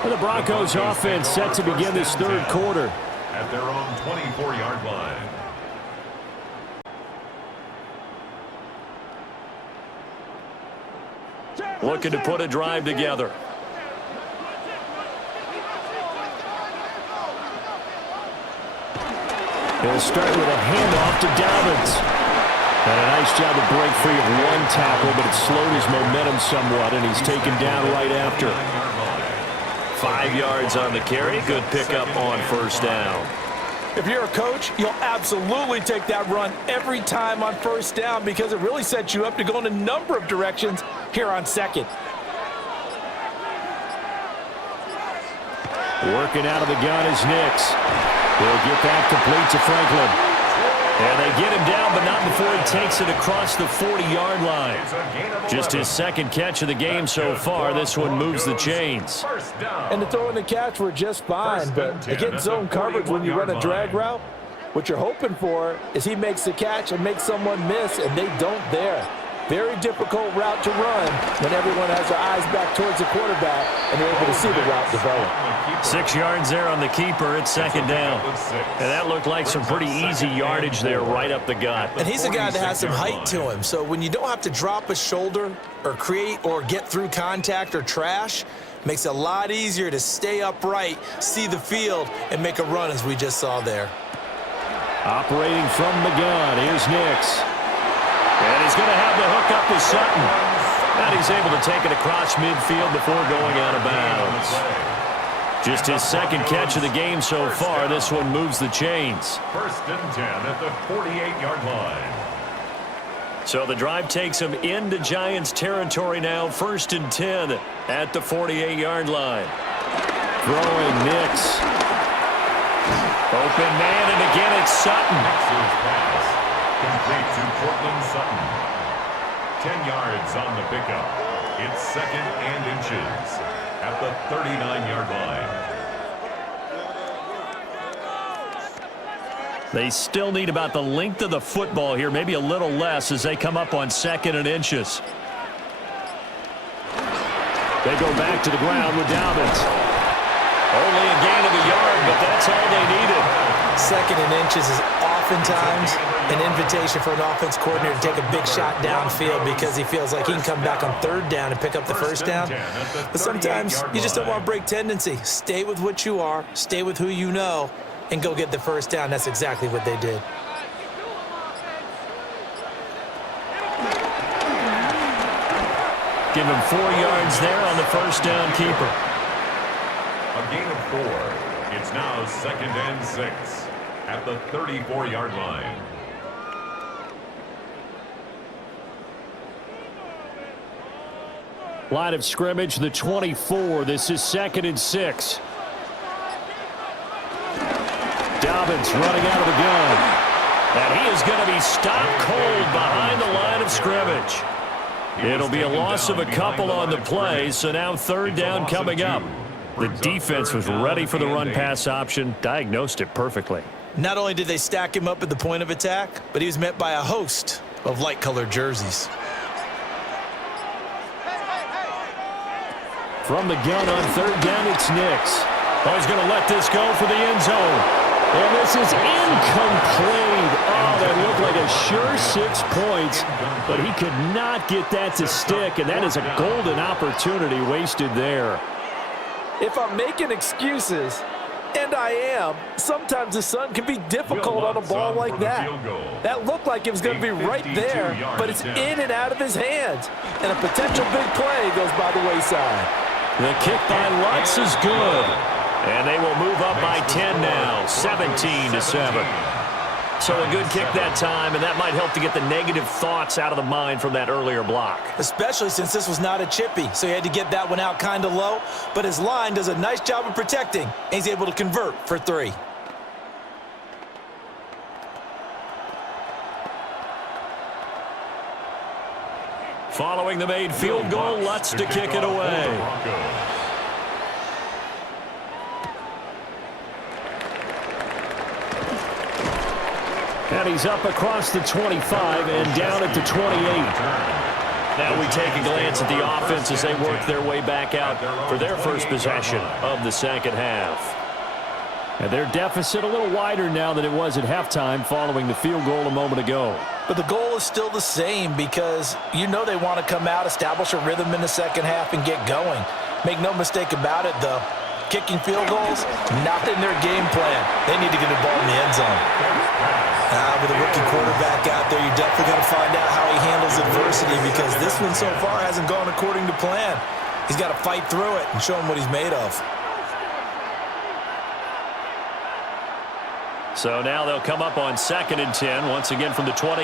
And the Broncos offense set to begin this third quarter. At their own 24-yard line. Looking to put a drive together. He'll start with a handoff to Dobbins. And a nice job to break free of one tackle, but it slowed his momentum somewhat, and he's taken down right after. 5 yards on the carry. Good pickup on first down. If you're a coach, you'll absolutely take that run every time on first down because it really sets you up to go in a number of directions here on second. Working out of the gun is Nix. He'll get that complete to Franklin. And they get him down, but not before he takes it across the 40-yard line. Just his second catch of the game so far. This one moves the chains. And the throw and the catch were just fine, but against zone coverage when you run a drag route, what you're hoping for is he makes the catch and makes someone miss, and they don't there. Very difficult route to run when everyone has their eyes back towards the quarterback and they're able to see the route develop. 6 yards there on the keeper. It's second down. And that looked like some pretty easy yardage there right up the gut. And he's a guy that has some height to him. So when you don't have to drop a shoulder or create or get through contact or trash, makes it a lot easier to stay upright, see the field, and make a run as we just saw there. Operating from the gun, here's Nix. And he's going to have the hook up to Sutton. And he's able to take it across midfield before going out of bounds. Just his second catch of the game so far. This one moves the chains. 1st and 10 at the 48-yard line. So the drive takes him into Giants territory now. 1st and 10 at the 48-yard line. Throwing Nix. Open man, and again it's Sutton. Pass. Complete to Cortland Sutton. 10 yards on the pickup. It's 2nd and inches at the 39-yard line. They still need about the length of the football here, maybe a little less as they come up on 2nd and inches. They go back to the ground with Dobbins. Only a gain of a yard, but that's all they needed. 2nd and inches is oftentimes an invitation for an offense coordinator to take a big shot downfield because he feels like he can come back on 3rd down and pick up the 1st down. But sometimes you just don't want to break tendency. Stay with what you are, stay with who you know, and go get the 1st down. That's exactly what they did. Give him 4 yards there on the 1st down keeper. A gain of 4. It's now 2nd and 6 at the 34-yard line. Line of scrimmage, the 24. This is 2nd and 6. Dobbins running out of the gun. And he is going to be stopped cold behind the line of scrimmage. It'll be a loss of a couple on the play, so now 3rd down coming up. The defense was ready for the run-pass option, diagnosed it perfectly. Not only did they stack him up at the point of attack, but he was met by a host of light-colored jerseys. From the gun on 3rd down, it's Nix. Oh, he's going to let this go for the end zone. And this is incomplete. Oh, that looked like a sure 6 points, but he could not get that to stick, and that is a golden opportunity wasted there. If I'm making excuses, and I am, sometimes the sun can be difficult on a ball like that. That looked like it was going to be right there, but it's in and out of his hands. And a potential big play goes by the wayside. The kick by Lutz is good. And they will move up by 10 now, 17-7. So a good kick that time, and that might help to get the negative thoughts out of the mind from that earlier block. Especially since this was not a chippy, so he had to get that one out kind of low. But his line does a nice job of protecting, and he's able to convert for 3. Following the made field goal, Lutz to kick it away. And he's up across the 25 and down at the 28. Now we take a glance at the offense as they work their way back out for their first possession of the second half. And their deficit a little wider now than it was at halftime following the field goal a moment ago. But the goal is still the same because you know they want to come out, establish a rhythm in the second half, and get going. Make no mistake about it, though. Kicking field goals, not in their game plan. They need to get the ball in the end zone. With a rookie quarterback out there, you definitely got to find out how he handles adversity because this one so far hasn't gone according to plan. He's got to fight through it and show him what he's made of. So now they'll come up on 2nd and 10, once again from the 28.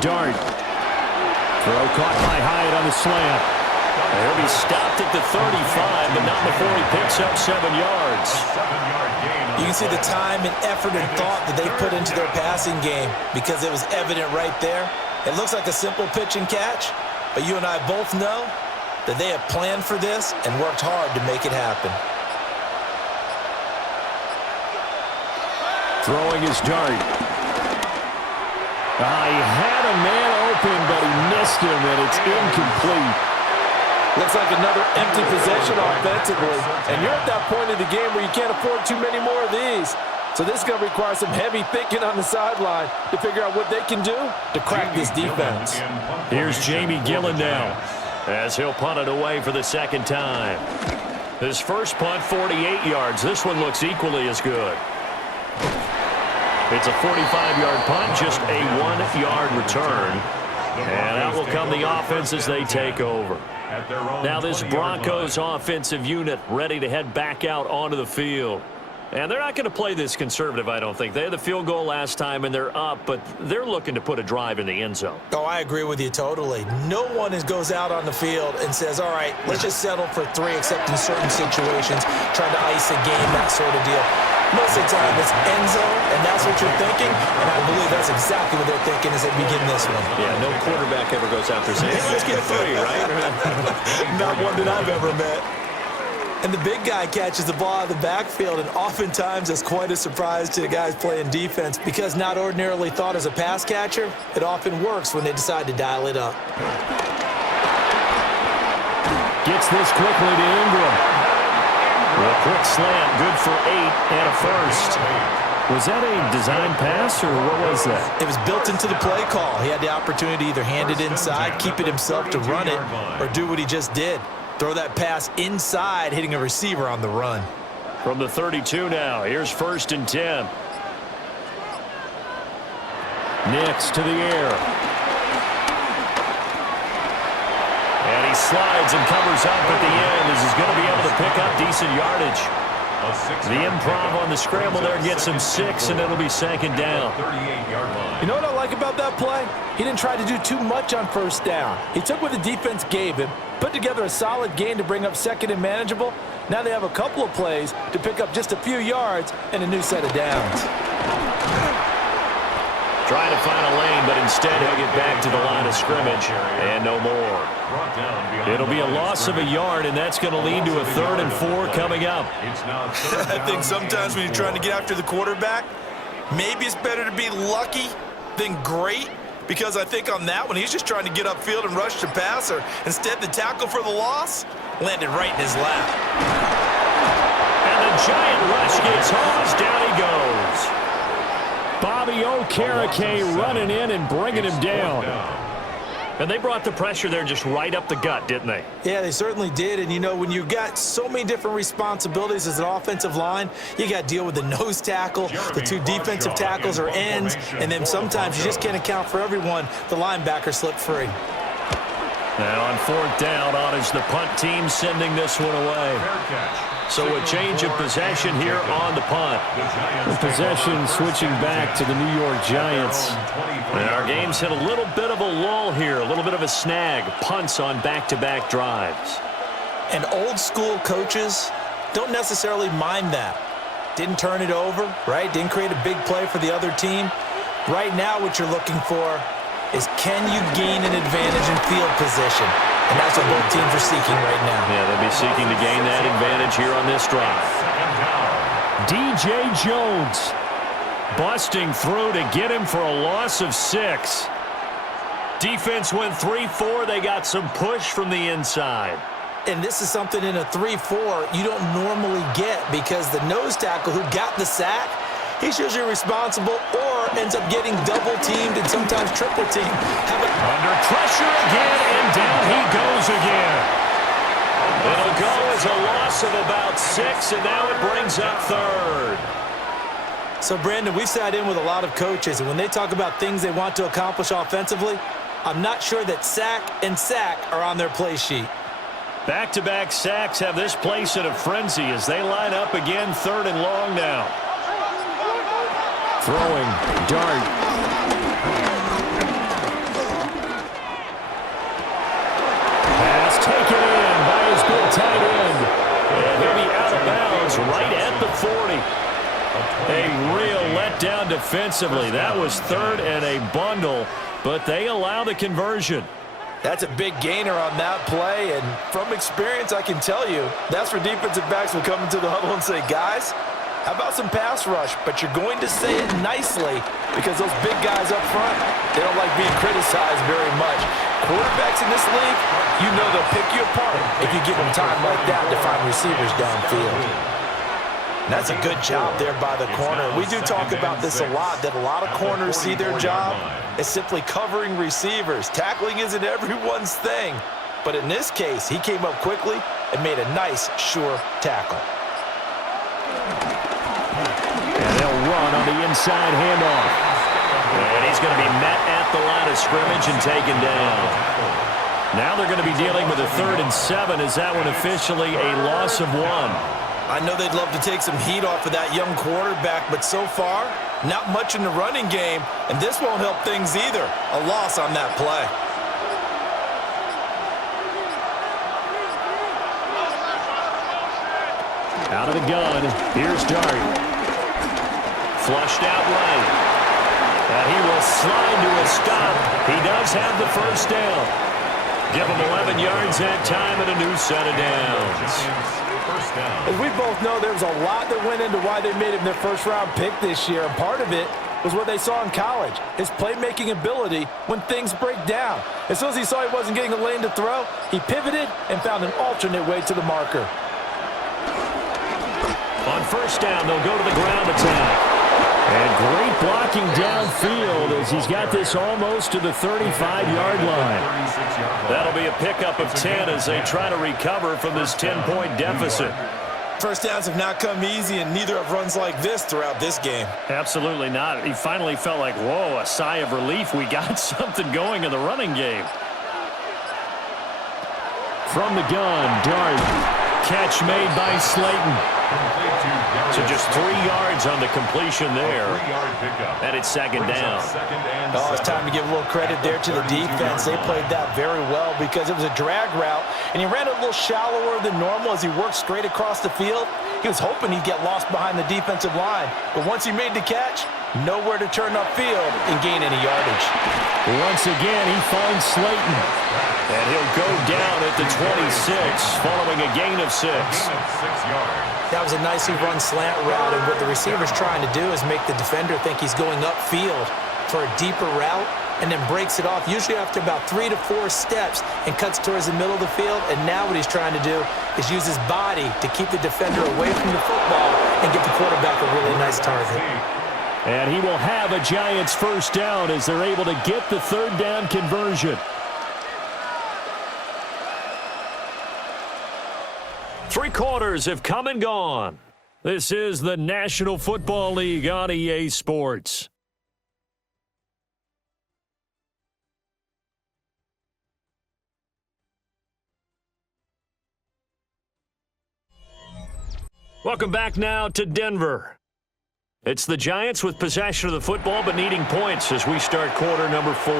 Dart. Throw caught by Hyatt on the slant. He'll be stopped at the 35, but not before he picks up 7 yards. You can see the time and effort and thought that they put into their passing game because it was evident right there. It looks like a simple pitch and catch, but you and I both know that they have planned for this and worked hard to make it happen. Throwing his Dart. He had a man open, but he missed him, and it's incomplete. Looks like another empty possession offensively. And you're at that point in the game where you can't afford too many more of these. So this is going to require some heavy thinking on the sideline to figure out what they can do to crack this defense. Here's Jamie Gillen now, as he'll punt it away for the second time. His first punt, 48 yards. This one looks equally as good. It's a 45-yard punt, just a 1-yard return. And out will come the offense as they take over. Now this Broncos offensive unit ready to head back out onto the field. And they're not going to play this conservative, I don't think. They had the field goal last time, and they're up, but they're looking to put a drive in the end zone. Oh, I agree with you totally. No one goes out on the field and says, all right, let's just settle for 3, except in certain situations, trying to ice a game, that sort of deal. Most of the time, it's end zone, and that's what you're thinking, and I believe that's exactly what they're thinking as they begin this one. Yeah, no quarterback ever goes out there saying, hey, let's get 3, right? Not one that I've ever met. And the big guy catches the ball out of the backfield, and oftentimes it's quite a surprise to the guys playing defense because not ordinarily thought as a pass catcher, it often works when they decide to dial it up. Gets this quickly to Ingram. A quick slant, good for 8 and a first. Was that a design pass, or what was that? It was built into the play call. He had the opportunity to either hand it inside, keep it himself to run it, or do what he just did. Throw that pass inside, hitting a receiver on the run. From the 32 now, here's 1st and 10. Nix to the air. And he slides and covers up at the end as he's going to be able to pick up decent yardage. The improv on the scramble there gets him 6, and it'll be 2nd down. You know what I like about that play? He didn't try to do too much on 1st down. He took what the defense gave him, put together a solid gain to bring up 2nd and manageable. Now they have a couple of plays to pick up just a few yards and a new set of downs. Trying to find a lane, but instead he'll get back to the line of scrimmage and no more. It'll be a loss of a yard, and that's going to lead to a 3rd and 4 coming up. I think sometimes when you're trying to get after the quarterback, maybe it's better to be lucky than great, because I think on that one, he's just trying to get upfield and rush the passer. Instead, the tackle for the loss landed right in his lap. And the giant rush gets home as down he goes. Bobby Okereke running in and bringing him down. And they brought the pressure there just right up the gut, didn't they? Yeah, they certainly did. And, you know, when you've got so many different responsibilities as an offensive line, you got to deal with the nose tackle, the 2 defensive tackles or ends, and then sometimes you just can't account for everyone. The linebacker slipped free. Now on 4th down, on is the punt team sending this one away. So a change of possession here on the punt. The possession switching back to the New York Giants. And our game's hit a little bit of a lull here, a little bit of a snag. Punts on back-to-back drives. And old school coaches don't necessarily mind that. Didn't turn it over, right? Didn't create a big play for the other team. Right now what you're looking for is, can you gain an advantage in field position? And that's what both teams are seeking right now. Yeah, they'll be seeking to gain that advantage here on this drive. DJ Jones. Busting through to get him for a loss of 6. Defense went 3-4. They got some push from the inside. And this is something in a 3-4 you don't normally get because the nose tackle who got the sack, he's usually responsible or ends up getting double-teamed and sometimes triple-teamed. Under pressure again, and down he goes again. It'll go as a loss of about 6, and now it brings up 3rd. So, Brandon, we sat in with a lot of coaches, and when they talk about things they want to accomplish offensively, I'm not sure that sack and sack are on their play sheet. Back-to-back sacks have this place in a frenzy as they line up again, 3rd and long now. Throwing, dart. Pass taken in by his big tight end. And he'll be out of bounds right at the 40. A real letdown defensively. That was 3rd and a bundle, but they allow the conversion. That's a big gainer on that play, and from experience, I can tell you, that's where defensive backs will come into the huddle and say, guys, how about some pass rush? But you're going to say it nicely because those big guys up front, they don't like being criticized very much. Quarterbacks in this league, you know they'll pick you apart if you give them time like that to find receivers downfield. And that's a good job there by the corner. We do talk about this a lot, that a lot of corners see their job as simply covering receivers. Tackling isn't everyone's thing. But in this case, he came up quickly and made a nice, sure tackle. And they'll run on the inside handoff. And he's going to be met at the line of scrimmage and taken down. Now they're going to be dealing with a 3rd and 7. Is that one officially a loss of 1? I know they'd love to take some heat off of that young quarterback, but so far, not much in the running game, and this won't help things either. A loss on that play. Out of the gun, here's Dart. Flushed out right. And he will slide to a stop. He does have the 1st down. Give him 11 yards that time and a new set of downs. As we both know, there was a lot that went into why they made him their 1st-round pick this year, and part of it was what they saw in college, his playmaking ability when things break down. As soon as he saw he wasn't getting a lane to throw, he pivoted and found an alternate way to the marker. On 1st down, they'll go to the ground attack. And great blocking downfield as he's got this almost to the 35-yard line. That'll be a pickup of 10 as they try to recover from this 10-point deficit. 1st downs have not come easy, and neither have runs like this throughout this game. Absolutely not. He finally felt like, whoa, a sigh of relief. We got something going in the running game. From the gun, Dart. Catch made by Slayton. So just 3 yards on the completion there. And it's 2nd down. Oh, it's time to give a little credit there to the defense. They played that very well because it was a drag route, and he ran a little shallower than normal as he worked straight across the field. He was hoping he'd get lost behind the defensive line, but once he made the catch, nowhere to turn upfield and gain any yardage. Once again, he finds Slayton. And he'll go down at the 26 following a gain of 6. That was a nicely run slant route, and what the receiver's trying to do is make the defender think he's going upfield for a deeper route and then breaks it off, usually after about 3 to 4 steps, and cuts towards the middle of the field. And now what he's trying to do is use his body to keep the defender away from the football and get the quarterback a really nice target. And he will have a Giants 1st down as they're able to get the 3rd down conversion. 3 quarters have come and gone. This is the National Football League on EA Sports. Welcome back now to Denver. It's the Giants with possession of the football but needing points as we start quarter number 4.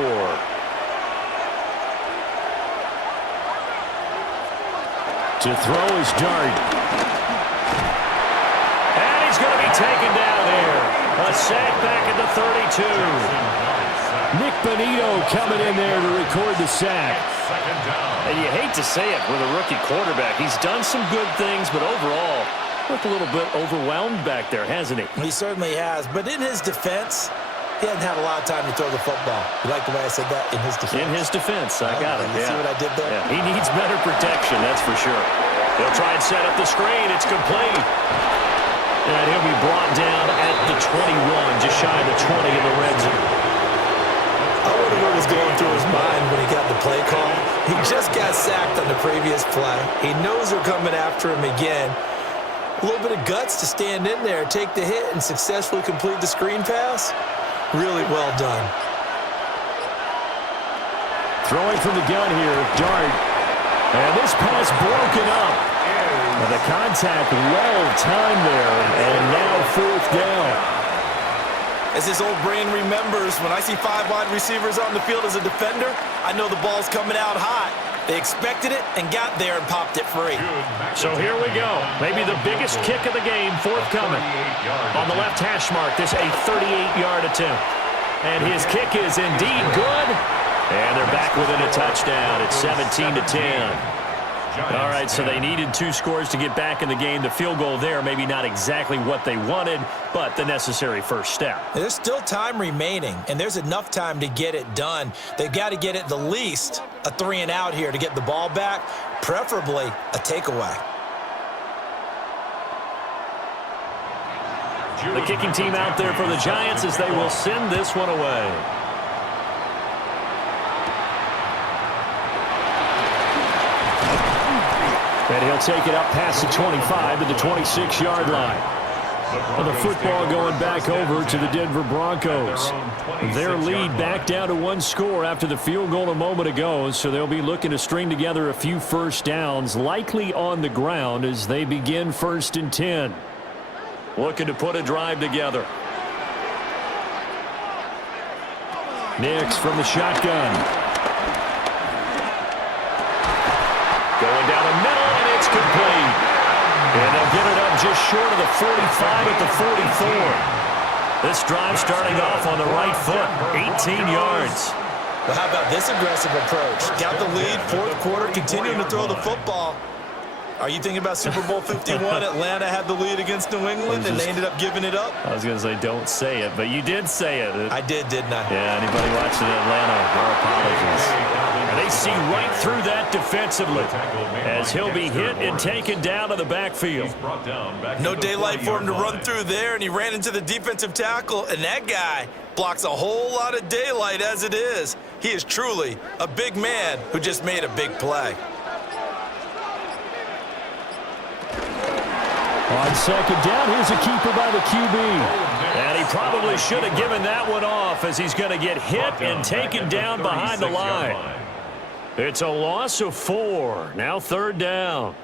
To throw is Dart. And he's going to be taken down there. A sack back at the 32. Nick Bonito coming in there to record the sack. And you hate to say it with a rookie quarterback. He's done some good things, but overall, Looked a little bit overwhelmed back there, hasn't he? He certainly has. But in his defense, he hasn't had a lot of time to throw the football. You like the way I said that? In his defense. In his defense. I got it. You see what I did there? Yeah. He needs better protection, that's for sure. He'll try and set up the screen. It's complete. And he'll be brought down at the 21, just shy of the 20 in the red zone. I wonder what was going through his mind when he got the play call. He just got sacked on the previous play. He knows they're coming after him again. A little bit of guts to stand in there, take the hit, and successfully complete the screen pass. Really well done. Throwing from the gun here, Dart. And this pass broken up. And the contact well timed there, and now 4th down. As his old brain remembers, when I see 5 wide receivers on the field as a defender, I know the ball's coming out hot. They expected it and got there and popped it free. So here we go. Maybe the biggest kick of the game forthcoming. On the left hash mark, this a 38-yard attempt. And his kick is indeed good. And they're back within a touchdown. It's 17-10. All right, so they needed 2 scores to get back in the game. The field goal there, maybe not exactly what they wanted, but the necessary first step. There's still time remaining, and there's enough time to get it done. They've got to get at the least a 3-and-out here to get the ball back, preferably a takeaway. The kicking team out there for the Giants as they will send this one away. And he'll take it up past the 25 to the 26-yard line. And the football going back over to the Denver Broncos. Their lead back down to 1 score after the field goal a moment ago, so they'll be looking to string together a few first downs, likely on the ground as they begin 1st and 10. Looking to put a drive together. Nix from the shotgun. Going down the middle, and it's complete. And they'll get it up just short of the 45 at the 44. This drive starting off on the right foot, 18 yards. Well, how about this aggressive approach? Got the lead, 4th quarter, continuing to throw the football. Are you thinking about Super Bowl 51? Atlanta had the lead against New England, and they ended up giving it up? I was going to say don't say it, but you did say it. I did, didn't I? Yeah, anybody watching Atlanta, our apologies. And they see right through that defensively as he'll be hit and taken down to the backfield. No daylight for him to run through there, and he ran into the defensive tackle, and that guy blocks a whole lot of daylight as it is. He is truly a big man who just made a big play. On 2nd down, here's a keeper by the QB. And he probably should have given that one off as he's going to get hit and taken down behind the line. It's a loss of 4. Now 3rd down.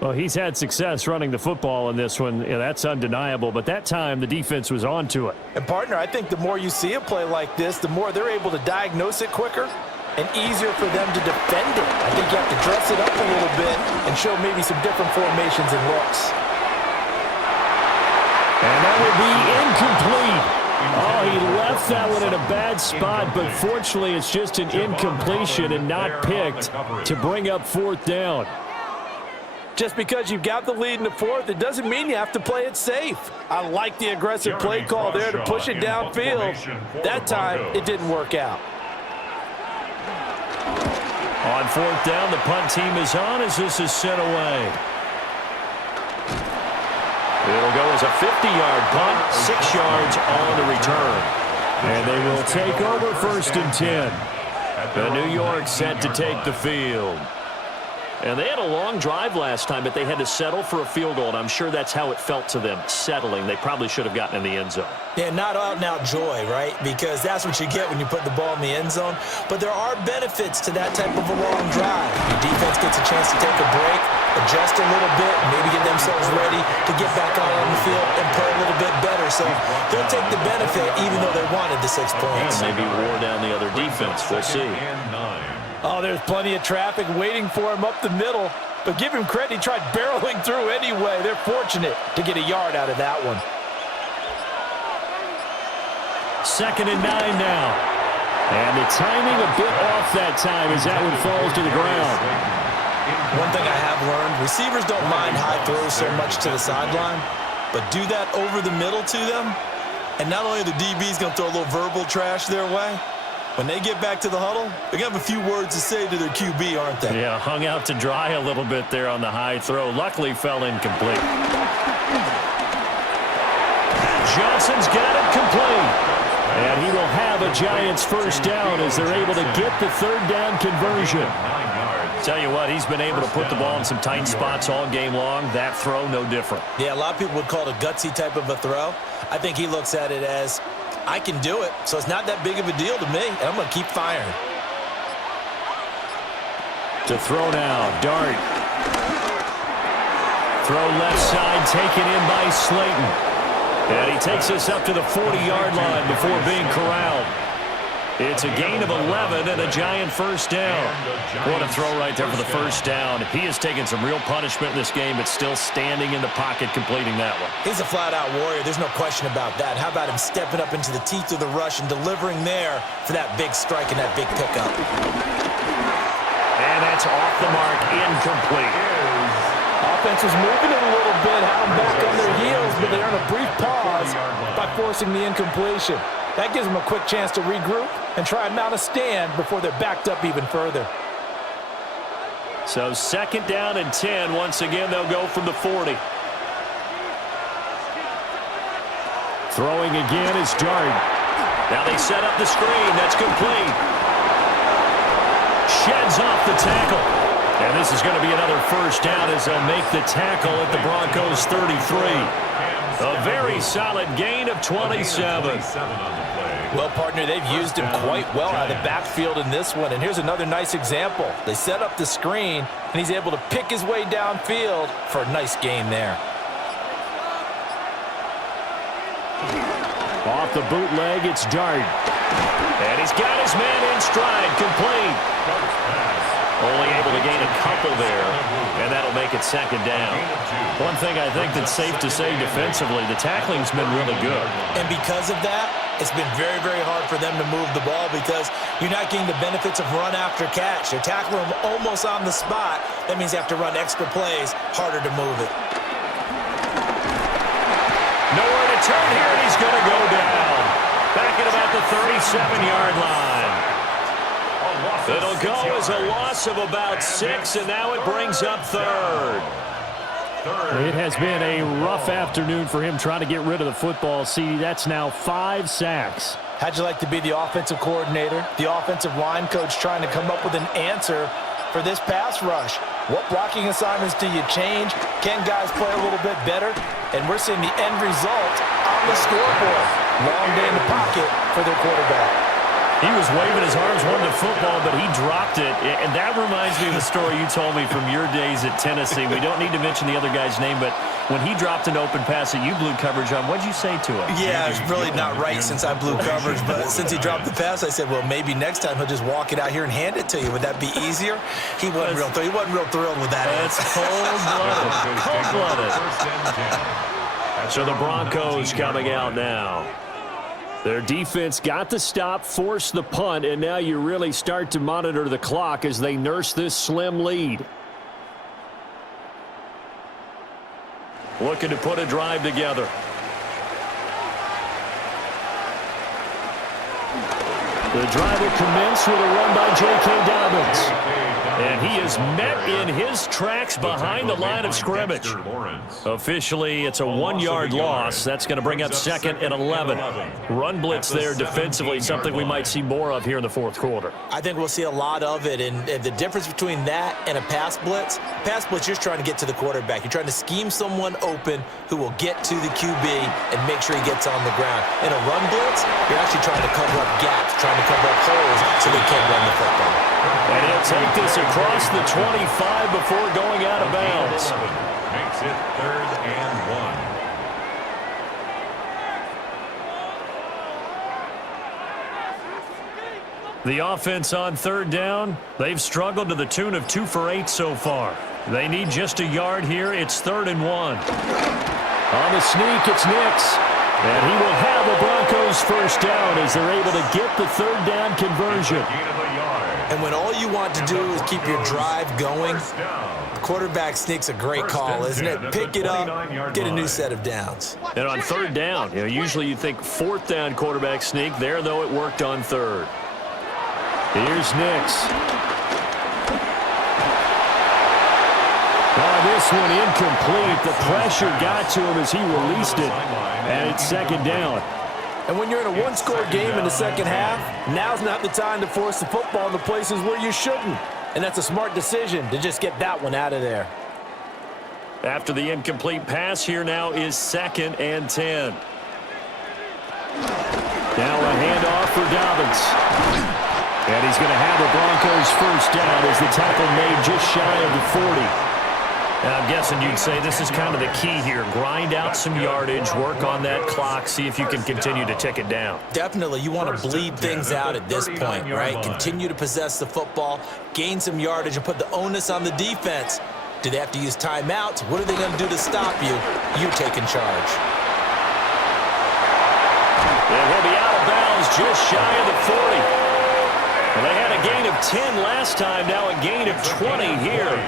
Well, he's had success running the football in this one. Yeah, that's undeniable. But that time, the defense was on to it. And, partner, I think the more you see a play like this, the more they're able to diagnose it quicker and easier for them to defend it. I think you have to dress it up a little bit and show maybe some different formations and looks. And that will be incomplete. Oh, he left that one in a bad spot, but fortunately it's just an incompletion and not picked to bring up 4th down. Just because you've got the lead in the 4th, it doesn't mean you have to play it safe. I like the aggressive play call there to push it downfield. That time, it didn't work out. On 4th down, the punt team is on as this is sent away. It'll go as a 50-yard punt, 6 yards on the return. And they will take over 1st and 10. The New York set to take the field. And they had a long drive last time, but they had to settle for a field goal, and I'm sure that's how it felt to them, settling. They probably should have gotten in the end zone. Yeah, not out-and-out joy, right? Because that's what you get when you put the ball in the end zone. But there are benefits to that type of a long drive. Your defense gets a chance to take a break, adjust a little bit, maybe get themselves ready to get back out on the field and play a little bit better. So they'll take the benefit even though they wanted the 6 points. And maybe wore down the other defense. We'll see. Oh, there's plenty of traffic waiting for him up the middle. But give him credit, he tried barreling through anyway. They're fortunate to get a yard out of that one. 2nd and 9 now. And the timing a bit off that time as that one falls to the ground. One thing I have learned, receivers don't mind high throws so much to the sideline, but do that over the middle to them, and not only are the DBs going to throw a little verbal trash their way, when they get back to the huddle, they're going to have a few words to say to their QB, aren't they? Yeah, hung out to dry a little bit there on the high throw. Luckily fell incomplete. Johnson's got it complete. And he will have a Giants first down as they're able to get the third down conversion. Tell you what, he's been able to put the ball in some tight spots all game long. That throw, no different. Yeah, a lot of people would call it a gutsy type of a throw. I think he looks at it as, I can do it, so it's not that big of a deal to me, and I'm going to keep firing. To throw now, Dart. Throw left side, taken in by Slayton. And he takes us up to the 40-yard line before being corralled. It's a gain of 11 and a Giant first down. What a throw right there for the first down. He has taken some real punishment in this game, but still standing in the pocket completing that one. He's a flat-out warrior. There's no question about that. How about him stepping up into the teeth of the rush and delivering there for that big strike and that big pickup. And that's off the mark, incomplete. Offense was moving it a little bit, had them back on their heels, but they earn a brief pause by forcing the incompletion. That gives them a quick chance to regroup and try and mount a stand before they're backed up even further. So second down and 10. Once again, they'll go from the 40. Throwing again is Dart. Now they set up the screen. That's complete. Sheds off the tackle. And this is going to be another first down as they'll make the tackle at the Broncos 33. A very solid gain of 27. Well, partner, they've used him quite well out of the backfield in this one. And here's another nice example. They set up the screen, and he's able to pick his way downfield for a nice gain there. Off the bootleg, it's Dart. And he's got his man in stride, complete. Only able to gain a couple there, and that'll make it second down. One thing I think that's safe to say defensively, the tackling's been really good. And because of that, it's been very, very hard for them to move the ball because you're not getting the benefits of run after catch. They're tackling them almost on the spot. That means you have to run extra plays, harder to move it. Nowhere to turn here, and he's going to go down. Back at about the 37-yard line. It'll go as a loss of about 6, and now it brings up third. It has been a rough afternoon for him trying to get rid of the football. See, that's now 5 sacks. How'd you like to be the offensive coordinator, the offensive line coach trying to come up with an answer for this pass rush? What blocking assignments do you change? Can guys play a little bit better? And we're seeing the end result on the scoreboard. Long day in the pocket for their quarterback. He was waving his arms, wanting the football, but he dropped it. And that reminds me of the story you told me from your days at Tennessee. We don't need to mention the other guy's name, but when he dropped an open pass that you blew coverage on, what'd you say to him? Yeah, it's really not right since I blew coverage, but since he dropped the pass, I said, well, maybe next time he'll just walk it out here and hand it to you. Would that be easier? He wasn't real thrilled with that. That's cold-blooded. Cold-blooded. So the Broncos coming out now. Their defense got the stop, forced the punt, and now you really start to monitor the clock as they nurse this slim lead. Looking to put a drive together. The drive will commence with a run by J.K. Dobbins. And he is met in his tracks behind the line of scrimmage. Officially, it's a 1-yard loss. That's going to bring up second and 11. Run blitz there defensively, something we might see more of here in the fourth quarter. I think we'll see a lot of it, and the difference between that and a pass blitz, you're just trying to get to the quarterback. You're trying to scheme someone open who will get to the QB and make sure he gets on the ground. In a run blitz, you're actually trying to cover up gaps, trying to cover up holes so they can't run the football. And he'll take this across the 25 before going out of bounds. Makes it 3rd and 1. The offense on 3rd down, they've struggled to the tune of 2 for 8 so far. They need just a yard here. It's 3rd and 1. On the sneak, it's Nix. And he will have the Broncos first down as they're able to get the 3rd down conversion. Gain of a yard. And when all you want to do is keep your drive going, the quarterback sneak's a great call, isn't it? Pick it up, get a new set of downs. And on third down, usually you think fourth down quarterback sneak. There, though, it worked on third. Here's Nix. This one incomplete. The pressure got to him as he released it, and it's second down. And when you're in a one-score game in the second half, now's not the time to force the football in the places where you shouldn't. And that's a smart decision to just get that one out of there. After the incomplete pass, here now is 2nd and 10. Now a handoff for Dobbins. And he's going to have the Broncos first down as the tackle made just shy of the 40. And I'm guessing you'd say this is kind of the key here. Grind out some yardage, work on that clock, see if you can continue to tick it down. Definitely. You want to bleed things out at this point, right? Continue to possess the football, gain some yardage, and put the onus on the defense. Do they have to use timeouts? What are they going to do to stop you? You taking charge. And he'll be out of bounds just shy of the 40. Well, they had a gain of 10 last time, now a gain of 20 here.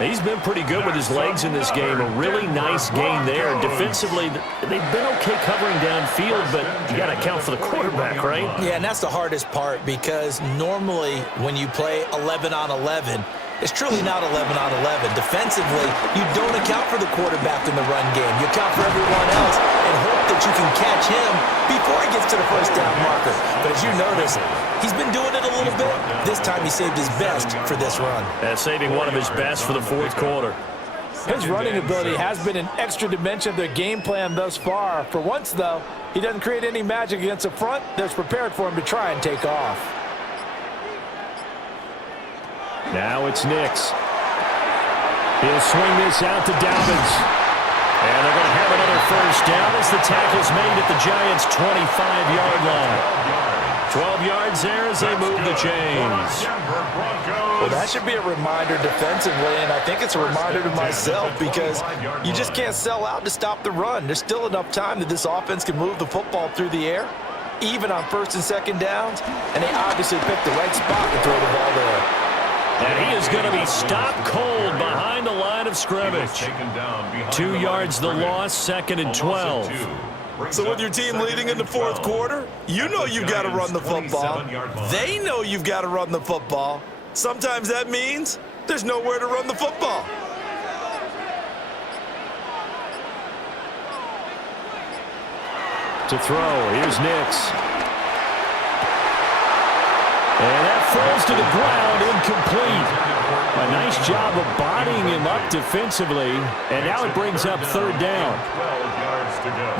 He's been pretty good with his legs in this game. A really nice gain there. Defensively, they've been okay covering downfield, but you got to account for the quarterback, right? Yeah, and that's the hardest part because normally when you play 11 on 11, it's truly not 11 on 11. Defensively, you don't account for the quarterback in the run game. You account for everyone else and hope that you can catch him before he gets to the first down marker. But as you notice, he's been doing it a little bit. This time he saved his best for this run. Saving one of his best for the fourth quarter. His running ability has been an extra dimension of their game plan thus far. For once, though, he doesn't create any magic against the front that's prepared for him to try and take off. Now it's Nix. He'll swing this out to Dobbins. And they're going to have another first down as the tackle's made at the Giants' 25-yard line. 12 yards there as they move the chains. Well, that should be a reminder defensively, and I think it's a reminder to myself because you just can't sell out to stop the run. There's still enough time that this offense can move the football through the air, even on first and second downs, and they obviously picked the right spot to throw the ball there. And he is going to be stopped cold behind the line of scrimmage. 2 yards the loss, 2nd and 12. So with your team leading in the fourth quarter, you know you've got to run the football. They know you've got to run the football. Sometimes that means there's nowhere to run the football. To throw, here's Nix. And that falls to the ground, incomplete. A nice job of bodying him up defensively, and now it brings up third down.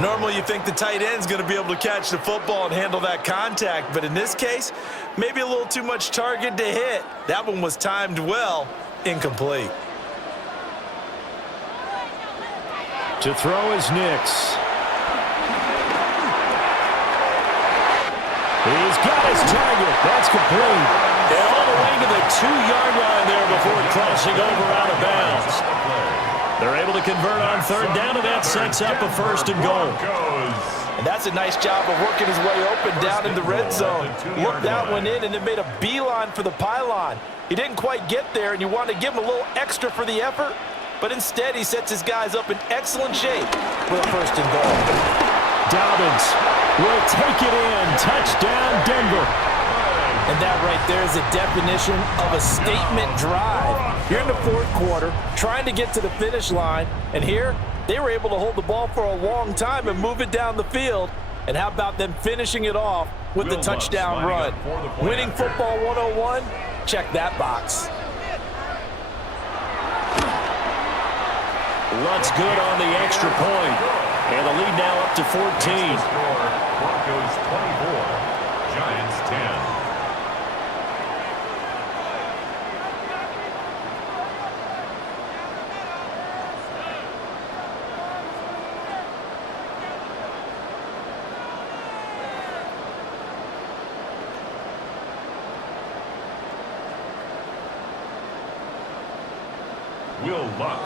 Normally you think the tight end's going to be able to catch the football and handle that contact, but in this case, maybe a little too much target to hit. That one was timed well, incomplete. To throw is Nix. He's got his target. That's complete. And all the way to the 2-yard line there before crossing over out of bounds. They're able to convert on third down, and that sets up a first and goal. And that's a nice job of working his way open down in the red zone. Looked that one in and then made a beeline for the pylon. He didn't quite get there, and you want to give him a little extra for the effort, but instead he sets his guys up in excellent shape for a first and goal. Dobbins will take it in. Touchdown, Denver. And that right there is a definition of a statement drive. You're in the fourth quarter, trying to get to the finish line, and here they were able to hold the ball for a long time and move it down the field. And how about them finishing it off with the touchdown run? Winning football 101, check that box. Lutz good on the extra point. And the lead now up to 14. Broncos 24, Giants 10.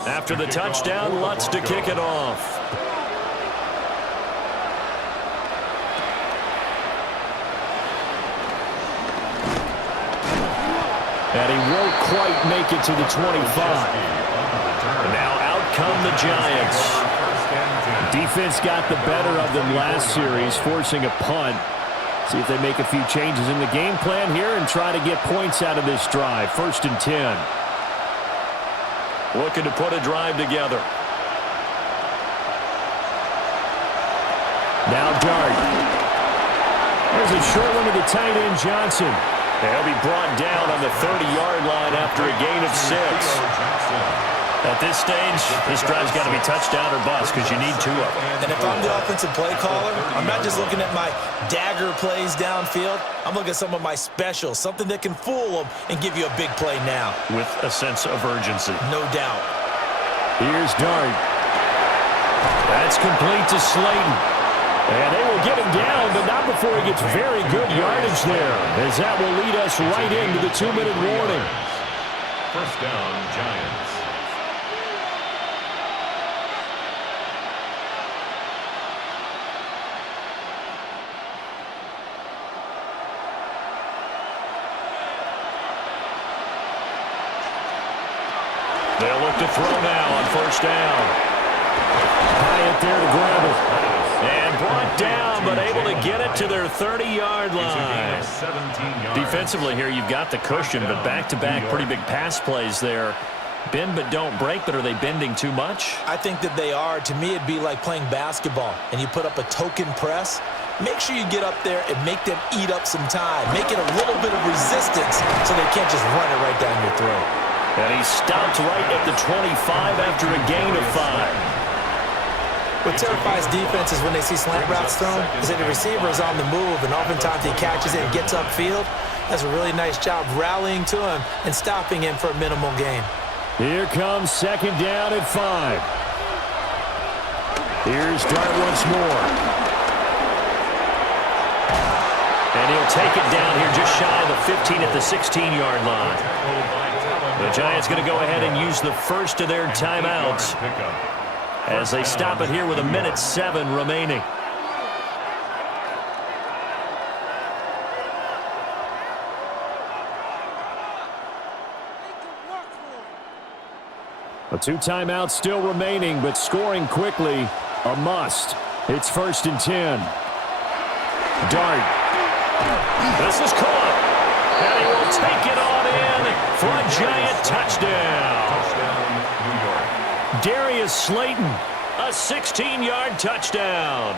After the touchdown, Lutz to kick it off. And he won't quite make it to the 25. Now out come the Giants. Defense got the better of them last series, forcing a punt. See if they make a few changes in the game plan here and try to get points out of this drive. 1st and 10. Looking to put a drive together. Now Dart. There's a short one to the tight end, Johnson. He'll be brought down on the 30-yard line after a gain of 6. At this stage, this drive's got to be touchdown or bust because you need 2 of them. And if I'm the offensive play caller, I'm not just looking at my dagger plays downfield. I'm looking at some of my specials, something that can fool them and give you a big play now. With a sense of urgency. No doubt. Here's Dart. That's complete to Slayton. And they will get him down, but not before he gets very good yardage there, as that will lead us right into the 2-minute warning. 1st down, Giants. They'll look to throw now on 1st down. Hyatt there to grab it. And brought down, but able to get it to their 30-yard line. Defensively here, you've got the cushion, but back-to-back pretty big pass plays there. Bend but don't break, but are they bending too much? I think that they are. To me, it'd be like playing basketball, and you put up a token press. Make sure you get up there and make them eat up some time. Make it a little bit of resistance so they can't just run it right down your throat. And he stopped right at the 25 after a gain of 5. What terrifies defenses when they see slant routes thrown is that the receiver is on the move, and oftentimes he catches it and gets upfield. Does a really nice job rallying to him and stopping him for a minimal gain. Here comes 2nd down at 5. Here's Dart once more. And he'll take it down here just shy of the 15 at the 16-yard line. The Giants going to go ahead and use the first of their timeouts as they stop it here with 1:07 remaining. A 2 timeouts still remaining, but scoring quickly, a must. It's 1st and 10. Dart. This is caught. And he will take it on in for a Giant touchdown. New York. Darius Slayton. A 16-yard touchdown.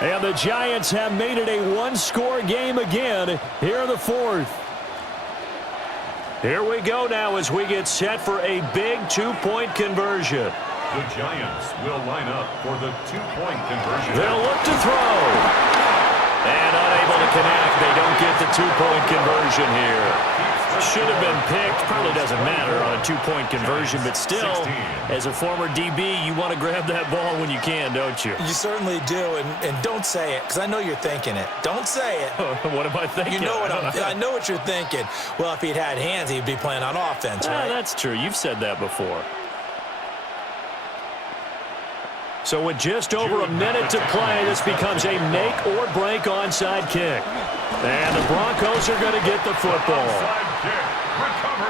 And the Giants have made it a 1-score game again here in the 4th. Here we go now as we get set for a big 2-point conversion. The Giants will line up for the 2-point conversion. They'll look to throw. And unable to connect. They don't get the 2-point conversion here. Should have been picked. Probably doesn't matter on a 2-point conversion, but still, as a former DB, you want to grab that ball when you can, don't you? You certainly do, and don't say it, because I know you're thinking it. Don't say it. What am I thinking? You know what I know what you're thinking. Well, if he'd had hands, he'd be playing on offense, right? That's true. You've said that before. So with just over a minute to play, this becomes a make-or-break onside kick. And the Broncos are going to get the football.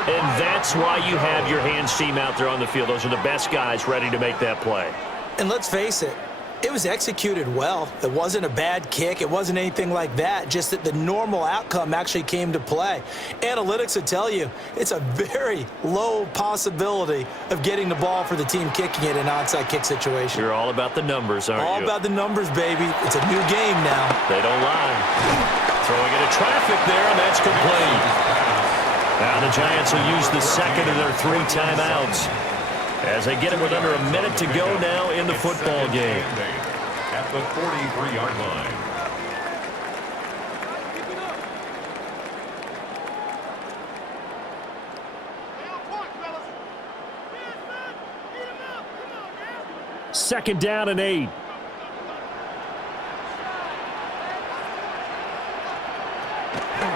And that's why you have your hands team out there on the field. Those are the best guys ready to make that play. And let's face it, it was executed well. It wasn't a bad kick. It wasn't anything like that. Just that the normal outcome actually came to play. Analytics would tell you it's a very low possibility of getting the ball for the team kicking it in an onside kick situation. You're all about the numbers, aren't you? All about the numbers, baby. It's a new game now. They don't lie. Throwing into traffic there, and that's complete. Now the Giants will use the second of their 3 timeouts as they get it with under a minute to go now in the football game. At the 43-yard line. Second down and 8.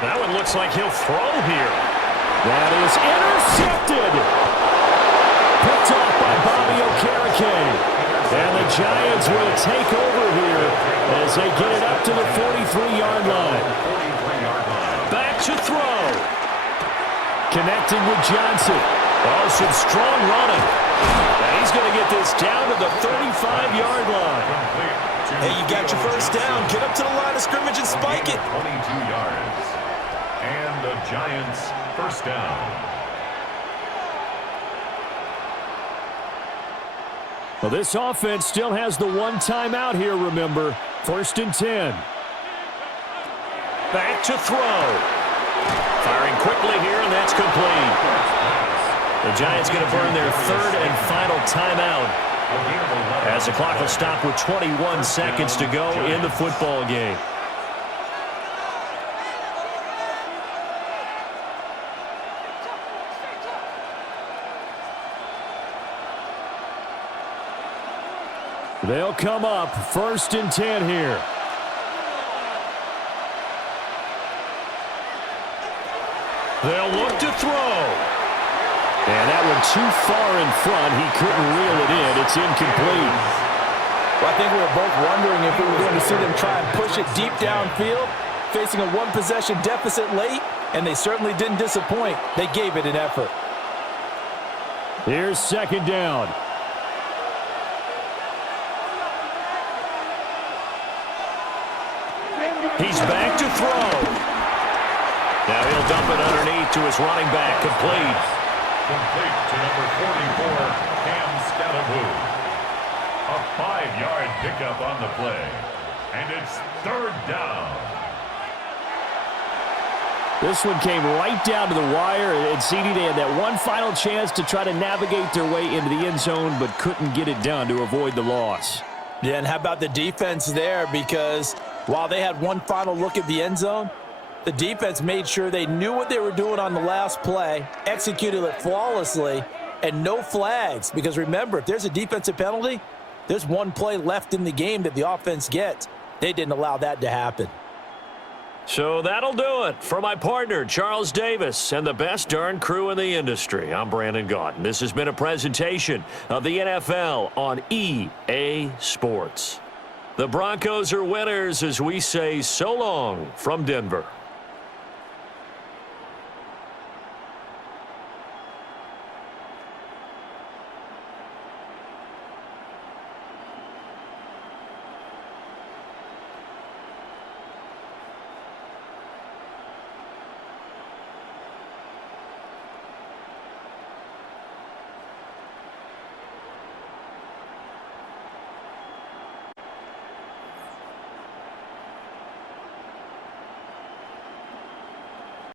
That one looks like he'll throw here. That is intercepted. Picked off by Bobby Okereke. And the Giants will take over here as they get it up to the 43-yard line. Back to throw. Connecting with Johnson. Oh, some strong running. And he's going to get this down to the 35-yard line. Hey, you got your first down. Get up to the line of scrimmage and spike it. 22 yards. And the Giants first down. Well, this offense still has the one timeout here, remember. 1st and 10. Back to throw. Firing quickly here, and that's complete. The Giants going to burn their 3rd and final timeout as the clock will stop with 21 seconds to go in the football game. They'll come up 1st and 10 here. They'll look to throw. And that one too far in front. He couldn't reel it in. It's incomplete. Well, I think we were both wondering if we were going to see them try and push it deep downfield, facing a one-possession deficit late, and they certainly didn't disappoint. They gave it an effort. Here's 2nd down. He's back to throw. Now he'll dump it underneath to his running back. Complete. Complete to number 44, Cam Scalaboo. A 5-yard pickup on the play. And it's 3rd down. This one came right down to the wire, and CD, they had that one final chance to try to navigate their way into the end zone, but couldn't get it done to avoid the loss. Yeah, and how about the defense there? Because while they had one final look at the end zone, the defense made sure they knew what they were doing on the last play, executed it flawlessly, and no flags. Because remember, if there's a defensive penalty, there's one play left in the game that the offense gets. They didn't allow that to happen. So that'll do it for my partner, Charles Davis, and the best darn crew in the industry. I'm Brandon Gaudin. This has been a presentation of the NFL on EA Sports. The Broncos are winners as we say so long from Denver.